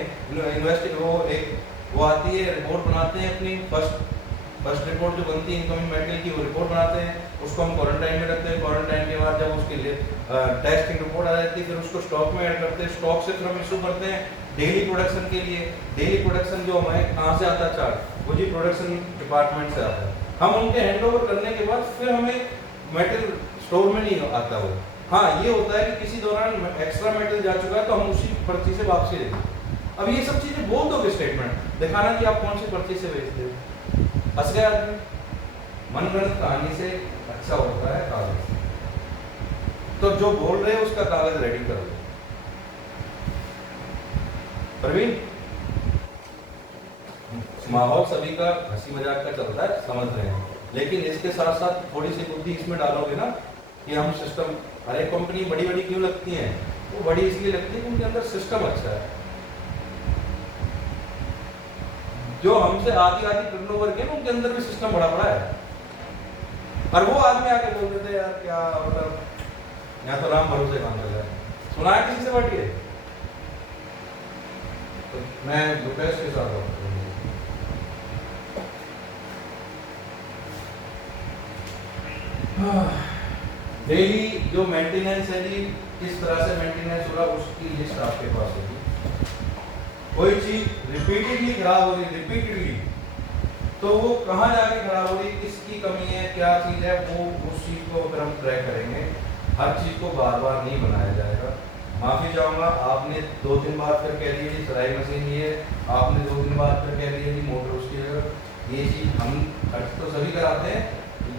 इन्वेस्टिग वो आती है, रिपोर्ट बनाते हैं अपनी फर्स्ट रिपोर्ट जो बनती है इनकमिंग मटेरियल की, वो रिपोर्ट बनाते हैं, उसको हम क्वारंटाइन में रखते हैं। क्वारंटाइन के बाद जब उसके लिए टेस्टिंग रिपोर्ट आ जाती है, फिर उसको स्टॉक में ऐड करते हैं, स्टॉक से फिर हम इशू करते हैं डेली प्रोडक्शन के लिए। डेली प्रोडक्शन जो हमारे कहाँ से आता है चार्ट, वो जी प्रोडक्शन डिपार्टमेंट से आता है। हम उनके हैंडओवर करने के बाद फिर हमें मटेरियल स्टोर में नहीं आता वो। हाँ, ये होता है कि किसी दौरान एक्स्ट्रा मटेरियल जा चुका है तो हम उसी पर्ची से वापसी देंगे। अब ये सब चीजें बोल दोगे, स्टेटमेंट दिखाना कि आप कौन सी पर्ची से बेचते हो। हंस गए आदमी। मनगढ़ंत कहानी से अच्छा होता है कागज। तो जो बोल रहे हैं उसका कागज रेडी कर लो। प्रवीण, माहौल सभी का हंसी मजाक का चलता है, समझ रहे हैं, लेकिन इसके साथ साथ थोड़ी सी बुद्धि इसमें डालोगे ना कि हम सिस्टम, हर एक कंपनी बड़ी बड़ी क्यों लगती हैं? वो बड़ी इसलिए लगती है कि उनके अंदर सिस्टम अच्छा है। जो हमसे आधी टर्नओवर के ना, उनके अंदर भी सिस्टम बड़ा बड़ा है। और वो आदमी आके बोल देते हैं यार क्या मतलब, यहाँ तो राम भरोसे काम कर रहा है। सुना है किसी से बाटी है? तो मैं रुपेश के साथ बात करूंगा। डेली जो मेंटेनेंस है जी, किस तरह से मेंटेनेंस होगा उसकी लिस्ट आपके पास होगी। कोई चीज रिपीटेडली खराब हो रही, रिपीटेडली, तो वो कहाँ जाके खराब हो रही, किसकी कमी है, क्या चीज है, वो उस चीज को अगर हम ट्रैक करेंगे, हर चीज को बार बार नहीं बनाया जाएगा। माफी चाहूंगा, आपने 2-3 बार फिर कह दिया जी सिलाई मशीन ये, आपने 2-3 बार फिर कह दिया जी मोटर उसकी जगह। ये चीज हम खर्च तो सभी कराते हैं,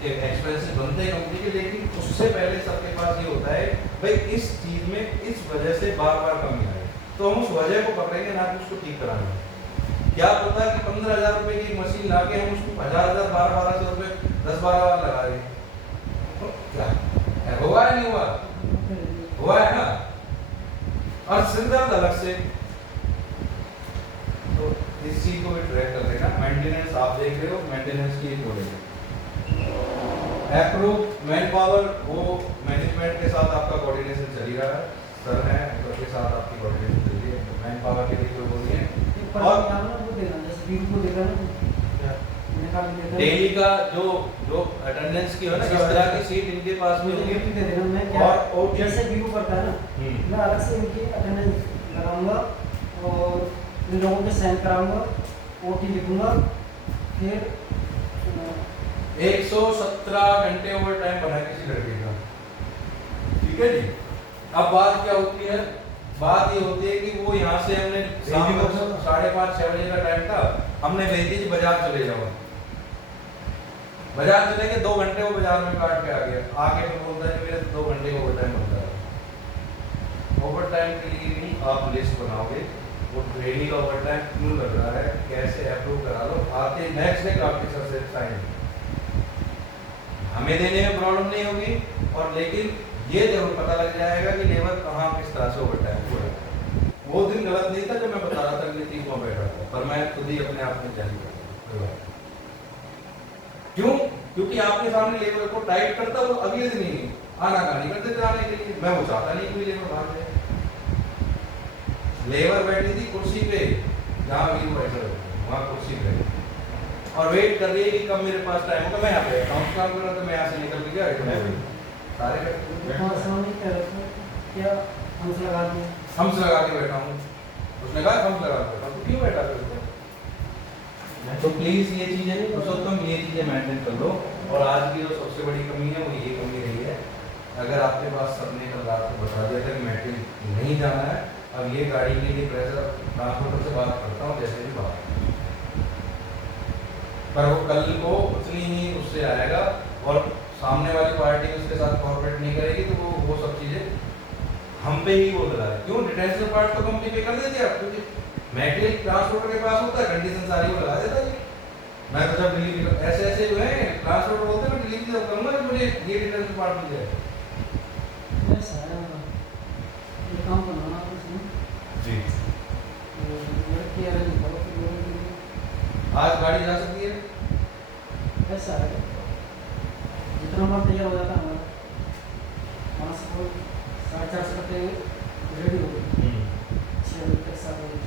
एक्सपेंसेस बनते हैं कंपनी के, लेकिन उससे पहले सबके पास ये होता है भाई इस चीज में इस वजह से बार बार कमी आए, तो हम उस वजह को पकड़ेंगे ना कि उसको ठीक कराएंगे। क्या पता कि 15,000 रुपए की मशीन लाके हम उसको 1,000, 1200 रुपए 10-12 बार लगा रहे हैं, तो क्या हुआ है? नहीं हुआ, हुआ है ना। और सिरदर्द अलग से, तो इस चीज को भी ट्रैक कर लेना। मेंटेनेंस आप देख रहे हो, मेंटेनेंस की बोलेंगे। अप्रूव मैन पावर वो मैनेजमेंट के साथ आपका कोऑर्डिनेशन चल ही रहा है, सर हैं उनके साथ आपकी कोऑर्डिनेशन चल रही है, मैन पावर के लिए कोई बोल रही है। पर और यहाँ ना वो देना जैसे बीरू को देगा ना क्या? निकाल के देगा डेली का जो अटेंडेंस की हो ना, किस तरह की सीट इनके पास में मुझे होगी, गिफ्ट दे देना मैं क्या और जैसे बीरू करता है ना मैं अलग से इनकी अटेंडेंस लगाऊंगा और इन लोगों के साइन कराऊंगा, ओटी लिखूंगा, फिर 117 घंटे ओवर टाइम बना किसी लड़के का, ठीक है जी। अब बात क्या होती है, बात ये होती है कि वो यहाँ से हमने शाम को 5:30-6 बजे का टाइम था, हमने भेज दी बाजार चले जाओ, बाजार चले गए, 2 घंटे वो बाजार में काट के आ गया, आके फिर बोलता है मेरे 2 घंटे का ओवर टाइम बनता है। ओवर टाइम के लिए भी आप लिस्ट बनाओगे, वो डेली का ओवर टाइम क्यों लग रहा है, कैसे अप्रूव करा लो, आते नेक्स्ट डे आपके सर से साइन, हमें देने में प्रॉब्लम नहीं होगी, और लेकिन ये जरूर पता लग जाएगा कि लेबर कहाँ किस तरह से ओवर टाइम हुआ है। वो दिन गलत नहीं था जब मैं बता रहा था कि नीतीश वहाँ बैठा था, पर मैं खुद ही अपने आप में जारी करता, क्यों? क्योंकि आपके सामने लेबर को टाइट करता वो अगले दिन ही आना नहीं करते थे आने के लिए, मैं वो चाहता नहीं कोई लेबर भाग जाए। लेबर बैठी थी कुर्सी पे, जहाँ भी बैठे वहाँ कुर्सी पे, और वेट कर रही है कि कब मेरे पास टाइम होगा, मैं यहाँ पे अकाउंट काम कर रहा था, मैं यहाँ से निकल के गया सारे सामने कह रहा था क्या हमसे लगा दिया, हम्स लगा के बैठा हूँ, उसने कहा हम्स लगा के बैठा, तो क्यों बैठा फिर? तो प्लीज ये चीजें नहीं तो तुम ये चीजें मेंटेन कर लो। और आज की जो सबसे बड़ी कमी है वो ये कमी रही है, अगर आपके पास सबने कल रात को बता दिया था कि मेट्रिक नहीं जाना है, अब ये गाड़ी के लिए प्रेशर ट्रांसपोर्टर से बात करता हूँ जैसे भी बात, पर वो कल को उतनी ही उससे आएगा और सामने वाली पार्टी उसके साथ कॉर्पोरेट नहीं करेगी, तो वो सब चीजें हम पे ही वो दिला है। क्यों? डिटेंशन पार्ट तो कंपनी पे कर देती है आप, क्योंकि मैटेरियल ट्रांसपोर्टर के पास होता है, कंडीशन सारी वो लगा देता है। मैं तो जब डिलीवरी ऐसे ऐसे जो है ट्रांसपोर्टर बोलते हैं मैं डिलीवरी जब करूँगा मुझे ये डिटेंशन पार्ट मिल जाए। ऐसा है ये काम बनाना कुछ नहीं जी मेरे की अरे निकालो फिर लोगों के लिए आज गाड़ी जा सकती है। ऐसा है जितना माल तैयार हो जाता है हमारा वहाँ से कोई 4:30 कट्टे रेडी हो गए 6 बजे तक 7 बजे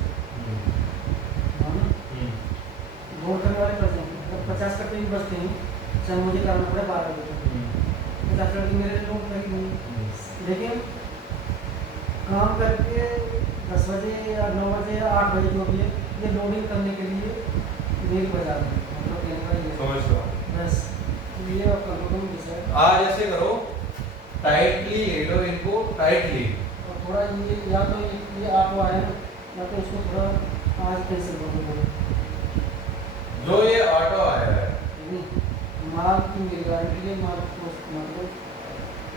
हाँ ना लोड करने वाले कर जाएंगे, अगर 50 कट्टे भी बचते हैं चाहे मुझे करना पड़े 12 बजे तक 50 कट्टे मेरे लिए लोड करी नहीं, लेकिन काम करके 10 बजे या 9 बजे या 8 बजे जो भी है ये लोडिंग करने के लिए मेरी बाजार में मतलब कहने का ये समझ रहा हूँ। बस ये और कंट्रोल विषय है। आज ऐसे करो, टाइटली ले लो इनको, टाइटली। और थोड़ा ये या तो ये ऑटो आया ना या तो इसको थोड़ा आज कैंसिल कर दो, जो ये ऑटो आया है माल की मेरी गारंटी है, माल को मतलब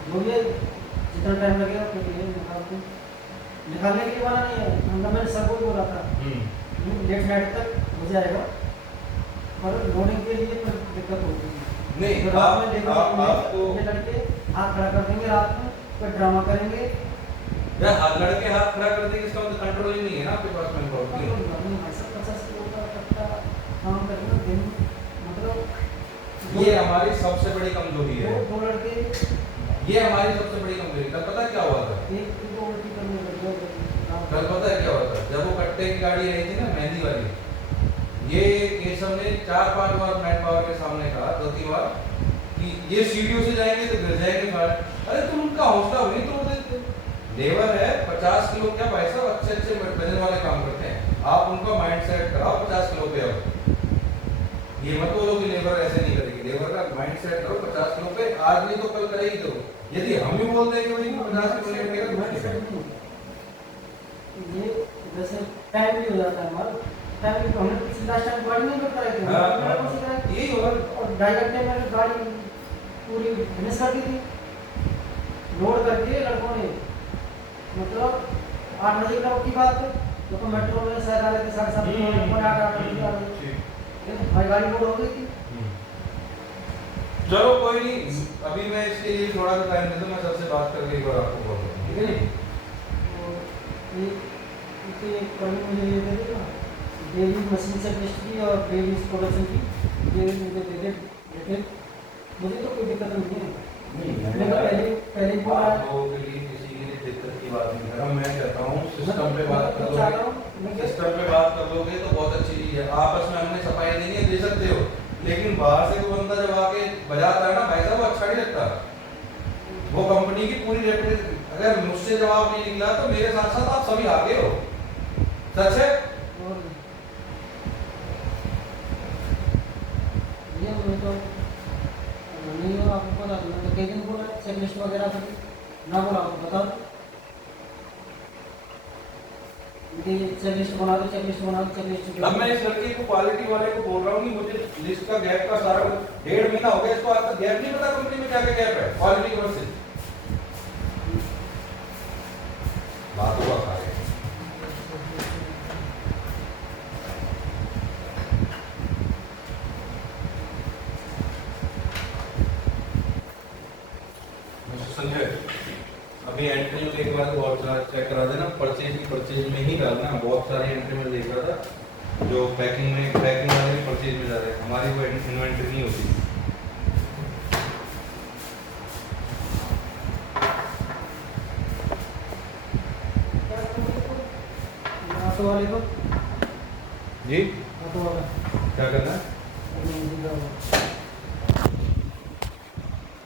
जो ये जितना टाइम लगेगा फिर ये निकालने के लिए वाला नहीं है, हमने मैंने सब को बोला था लेट नाइट तक हो जाएगा, पर लोडिंग के लिए फिर दिक्कत होगी नहीं। तो रात में देखो आपको ये लड़के हाथ खड़ा कर देंगे रात में, फिर ड्रामा करेंगे यार, हाथ लड़के हाथ खड़ा कर देंगे इसका मतलब कंट्रोल ही नहीं है ना आपके पास में प्रॉब्लम। 50 किलो का कट्टा काम करना दिन मतलब ये हमारी सबसे बड़ी कमजोरी है, दो लड़के ये हमारी सबसे बड़ी कमजोरी। कल पता है क्या हुआ था? एक दो उल्टी करने लग गए कल पता है क्या हुआ था? जब वो कट्टे की गाड़ी आई थी ना मेहंदी वाली, ये केशव ने 4-5 बार मैन पावर के सामने कहा, 2-3 बार कि ये सीढ़ियों से जाएंगे तो गिर जाएंगे बाहर। अरे तुम उनका हौसला वही तोड़ देते। लेबर है 50 किलो क्या भाई साहब, अच्छे अच्छे वजन वाले काम करते हैं, आप उनका माइंड सेट कराओ 50 किलो पे। अब ये मत बोलो कि लेबर ऐसे नहीं करेगी, लेबर का माइंड सेट करो 50 किलो पे, आज नहीं तो कल करेगी। तो यदि हम ही बोलते हैं कि भाई 50 किलो लेकर तो ये जैसे टाइम भी हो जाता है हमारा, टाइम भी हमने पिछले लास्ट टाइम गाड़ी नहीं कर रहे थे यही होगा। और 2.5 घंटे में गाड़ी पूरी फिनिश कर दी थी लोड करके लड़कों ने, मतलब 8 बजे की बात है तो मेट्रो में शायद आ रहे थे 7:30 भाई गाड़ी लोड हो गई थी। चलो कोई नहीं, अभी मैं इसके लिए थोड़ा सा टाइम देता हूँ, मैं सबसे बात करके एक बार आपको बोल दूँ, ठीक है नहीं? तो ये करने मुझे ये दे देगा डेली मशीन से टेस्ट की और डेली प्रोडक्शन की ये मुझे दे दे मुझे तो कोई दिक्कत नहीं है। नहीं मैं तो पहले ही बोला आप है। लोगों के लिए किसी के लिए दिक्कत की बात नहीं कर रहा, मैं कहता हूँ सिस्टम पे बात कर मैं चाहता लोगे, हूँ मैं सिस्टम पे बात कर लोगे तो बहुत अच्छी चीज है। आपस में हमने सफाई देनी है, दे सकते हो, लेकिन बाहर से कोई बंदा जब आके बजाता है ना भाई साहब, वो अच्छा नहीं लगता। वो कंपनी की पूरी रेपुटेशन, अगर मुझसे जवाब नहीं निकला तो मेरे साथ साथ आप सभी आगे हो, सच है। और ये मैं तो नहीं हो, आपको पता तो मैंने कई दिन बोला चेक लिस्ट वगैरह सब ना बोला आपको बता दो कि चेक लिस्ट बना दो, चेक लिस्ट बना दो, चेक लिस्ट। अब मैं इस लड़के को क्वालिटी वाले को बोल रहा हूँ कि मुझे लिस्ट का गैप का सारा 1.5 महीना हो गया, इसको आज तक गैप नहीं पता कंपनी में क्या क्या गैप है क्वालिटी की वजह से। बातों का खा रहे हैं। संजय, अभी एंट्री में एक बार बहुत सारा चेक करा देना, परचेज में ही डालना। बहुत सारी एंट्री में देख रहा था जो पैकिंग वाले भी परचेज में जा रहे हैं, हमारी वो इन्वेंट्री नहीं होती। ऑटो वाले को, जी ऑटो वाला क्या करना है?